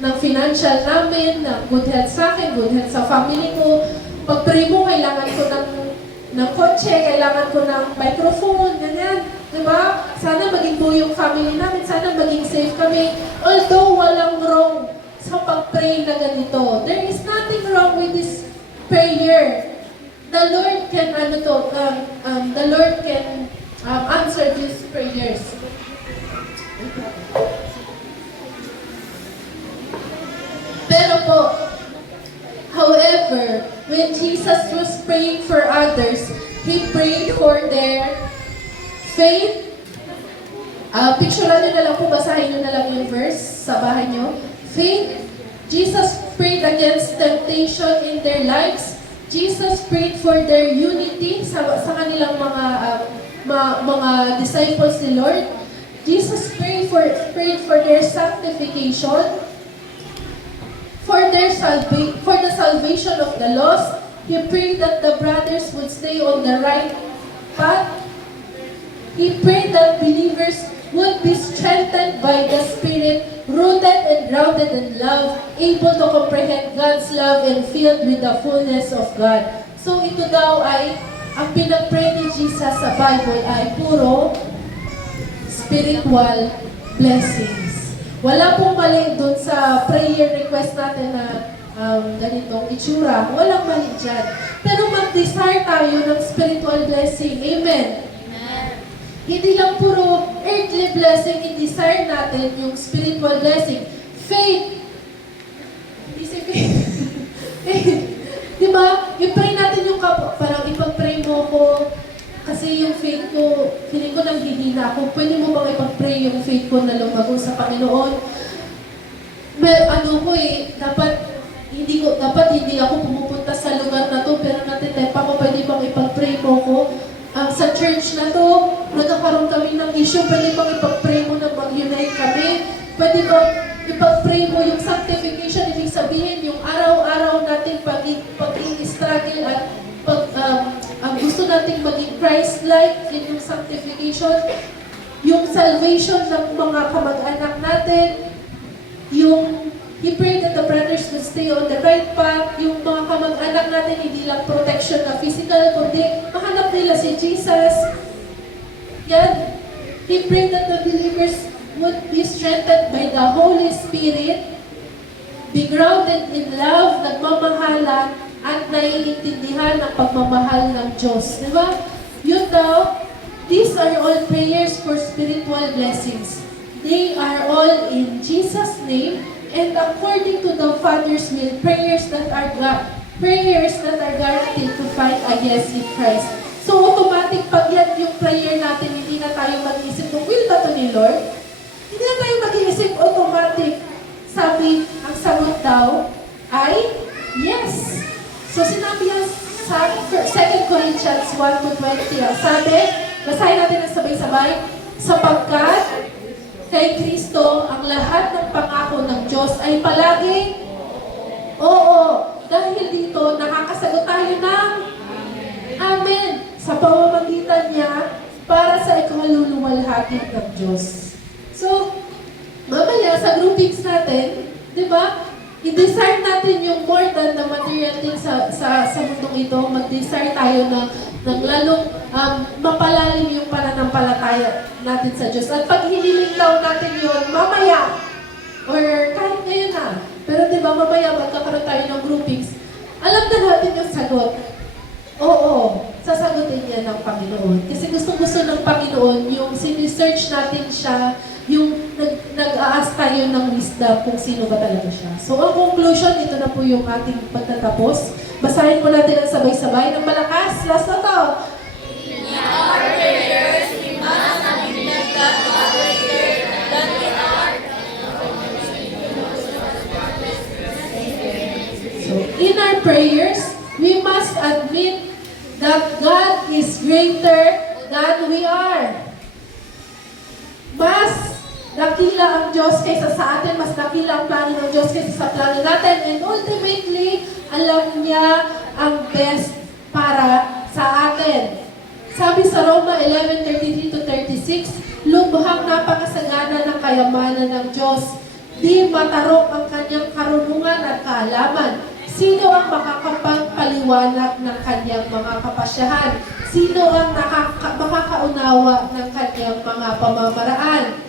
ng financial namin, ng good health sa akin, good health sa family ko. Pag-pray mo, kailangan ko ng kotse, kailangan ko ng microphone, ganyan. Diba? Sana maging buo yung family namin, sana maging safe kami. Although walang wrong sa pag-pray na ganito. There is nothing wrong with this prayer. The Lord can, the Lord can answer these prayers. Pero po, however, when Jesus was praying for others, He prayed for their faith. Picturean nyo na lang po, basahin nyo na lang yung verse sa bahay nyo. Faith. Jesus prayed against temptation in their lives. Jesus prayed for their unity sa kanilang mga disciples ni Lord. Jesus prayed for their sanctification, for the salvation of the lost. He prayed that the brothers would stay on the right path. He prayed that believers would be strengthened by the Spirit, rooted and grounded in love, able to comprehend God's love and filled with the fullness of God. So ito daw ay, ang pinag-pray ni Jesus sa Bible ay puro spiritual blessings. Wala pong mali doon sa prayer request natin na ganitong itsura. Walang mali dyan. Pero mag-desire tayo ng spiritual blessing. Amen. Hindi lang puro earthly blessing, i-desire natin yung spiritual blessing. Faith. Hindi si faith. Diba? I-pray natin yung parang ipag-pray mo ko. Kasi yung faith ko, feeling ko nang hihina ako. Pwede mo bang ipag-pray yung faith ko na lumago sa Panginoon? Dapat hindi ako pumupunta sa lugar na to, pero natitip ako, pwede bang ipag-pray mo ko? Sa church na to, nagkakaroon kami ng issue, pwede bang ipag-pray mo na mag-unite kami? Pwede bang ipag-pray mo yung sanctification, ibig sabihin yung araw-araw nating pag-struggle at gusto nating maging Christ-like, yun yung sanctification, yung salvation ng mga kamag-anak natin, yung He prayed that the brothers would stay on the right path. Yung mga kamag-anak natin, hindi lang protection na physical, kundi mahanap nila si Jesus. Yan. He prayed that the believers would be strengthened by the Holy Spirit, be grounded in love, nagmamahalan, at naiingatan naman ang pagmamahal ng Diyos. Di ba? Yun daw, these are all prayers for spiritual blessings. They are all in Jesus' name and according to the Father's will, prayers that are guaranteed to fight against in Christ. So automatic, pag yan yung prayer natin, hindi na tayo mag-isip ng will ba to ni Lord? Hindi na tayo mag-iisip, automatic. Sabi, ang sagot daw ay yes. So sinabi yan sa 2 Corinthians 1:20. Ang sabi, basahin natin ang sabay-sabay, sapagkat kay Kristo ang lahat ng pangako ng Diyos ay palaging oo. Dahil dito, nakakasagot tayo ng amen sa pamamagitan niya para sa ikaluluwalhati ng Diyos. So, mamaya sa groupings natin, di ba, i-desire natin yung more than the material things sa mundong ito. Mag-desire tayo ng lalong mapalalim yung pananampalataya natin sa Diyos. At pag hiniling daw natin yun, mamaya, or kahit ngayon na, pero di ba mamaya magkakaroon tayo ng groupings, alam na natin yung sagot. Oo, sasagutin niya ng Panginoon. Kasi gustong-gusto ng Panginoon yung sinisearch natin siya, yung nag-aas tayo ng wisdom kung sino ba talaga siya. So, ang conclusion, ito na po yung ating pagtatapos. Basahin po natin ang sabay-sabay ng malakas. Last na to. In our prayers, we must not neglect that other prayer that we are. So, in our prayers, we must admit that God is greater than we are. Mas dakila ang Diyos kaysa sa atin, mas dakila ang plano ng Diyos kaysa sa plano natin, and ultimately, alam niya ang best para sa atin. Sabi sa Roma 11:33-36, lubhang napakasagana ng kayamanan ng Diyos, di matarok ang kanyang karunungan at kaalaman. Sino ang makakapagpaliwanag ng kanyang mga kapasyahan? Sino ang makakaunawa ng kanyang mga pamamaraan?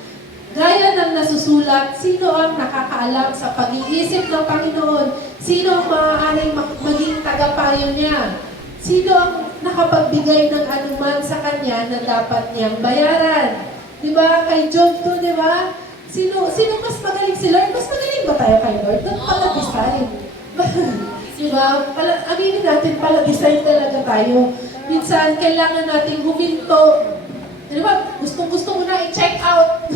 Gaya ng nasusulat, sino ang nakakaalam sa pag-iisip ng Panginoon? Sino ang maaaring maging tagapayo niya? Sino ang nakapagbigay ng anuman sa kanya na dapat niyang bayaran? Diba? Kay Job to, diba? Sino mas magaling si Lord? Mas magaling ba tayo kay Lord? Doon pala design. Diba? Aminin natin pala design talaga tayo. Minsan, kailangan nating huminto. Diba? Gustong-gusto mo na i-check out.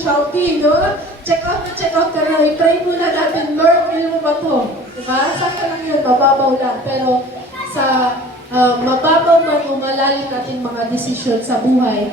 Shopee, no? Check out ka na. I-pray muna natin, Lord, will mo ba to? Diba? Saka lang yun, mababaw lang. Pero sa mababaw man o malalim natin mga desisyon sa buhay,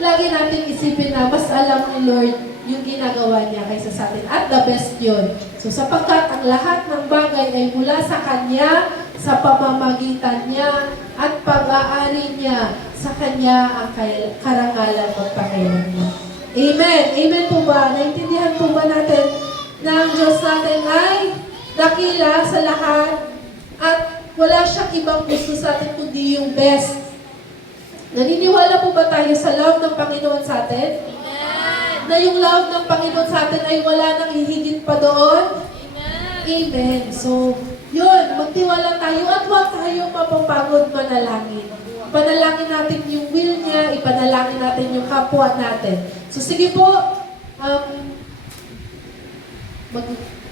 lagi natin isipin na mas alam ni Lord yung ginagawa niya kaysa sa atin. At the best yun. So sapagkat ang lahat ng bagay ay mula sa Kanya, sa pamamagitan niya, at pag-aari niya, sa Kanya ang karangalan magpakailanman. Amen. Amen po ba? Naintindihan po ba natin na ang Diyos natin ay dakila sa lahat at wala siyang ibang gusto sa atin kundi yung best. Naniniwala po ba tayo sa love ng Panginoon sa atin? Amen. Na yung love ng Panginoon sa atin ay wala nang hihigit pa doon? Amen. Amen. So, yun, magtiwala tayo at huwag tayo mapapagod manalangin. Panalangin natin yung will niya, ipanalangin natin yung kapwa natin. So, sige po,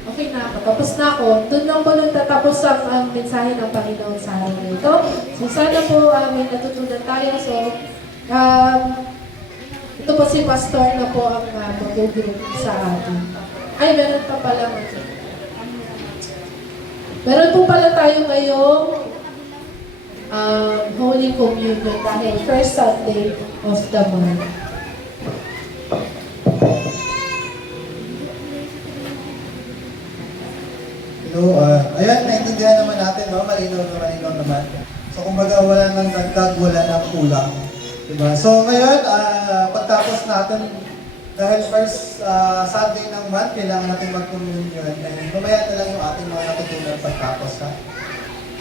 okay na ako, tapos na ako. Doon lang po nagtatapos ang mensahe ng Panginoon sa araw na ito. So, sana po may natutunan tayo. So, ito po si Pastor na po ang mag-group sa atin. Ay, meron pa pala. Meron po pala tayo ngayong Holy Communion dahil first Sunday of the month. So, ayan, naintindihan naman natin, no? Malinaw naman. So, kumbaga, wala nang dagdag, wala nang kulang. Diba? So, ngayon, pagtapos natin, dahil first Sunday ng month, kailangan natin mag-communion. And mamaya na lang yung ating mga natutunan pagtapos, ha?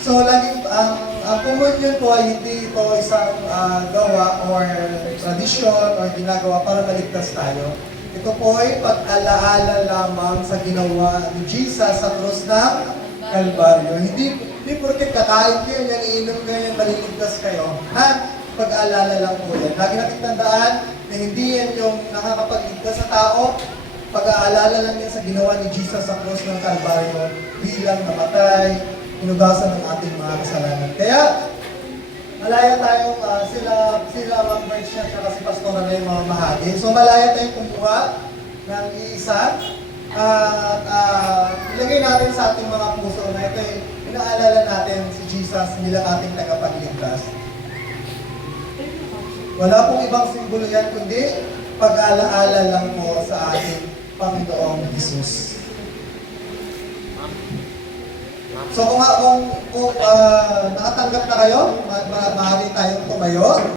So, laging, ang communion po ay hindi ito isang gawa or tradisyon or ginagawa para maligtas tayo. Ito po ay pag-alaala lamang sa ginawa ni Jesus sa krus ng Kalbaryo. Hindi porket kakain kayo, yan, iinom kayo, yan, maliligtas kayo. Ha? Pag-aalala lang po yan. Lagi natin tandaan na hindi yan yung nakakapagligtas sa tao. Pag-aalala lang yan sa ginawa ni Jesus sa cross ng Kalbaryo bilang namatay, inugasan ng ating mga kasalanan. Kaya, malaya tayong sila Ma'am Birch at si Pastora na yung mga mahagi. So malaya tayong kumuha ng isa at ilagay natin sa ating mga puso na ito inaalala natin si Jesus bilang ating tagapagligtas. Wala pong ibang simbolo yan kundi pag-alaala lang po sa ating Panginoong Jesus. So kung nakatanggap na kayo, maaari tayong tumayo.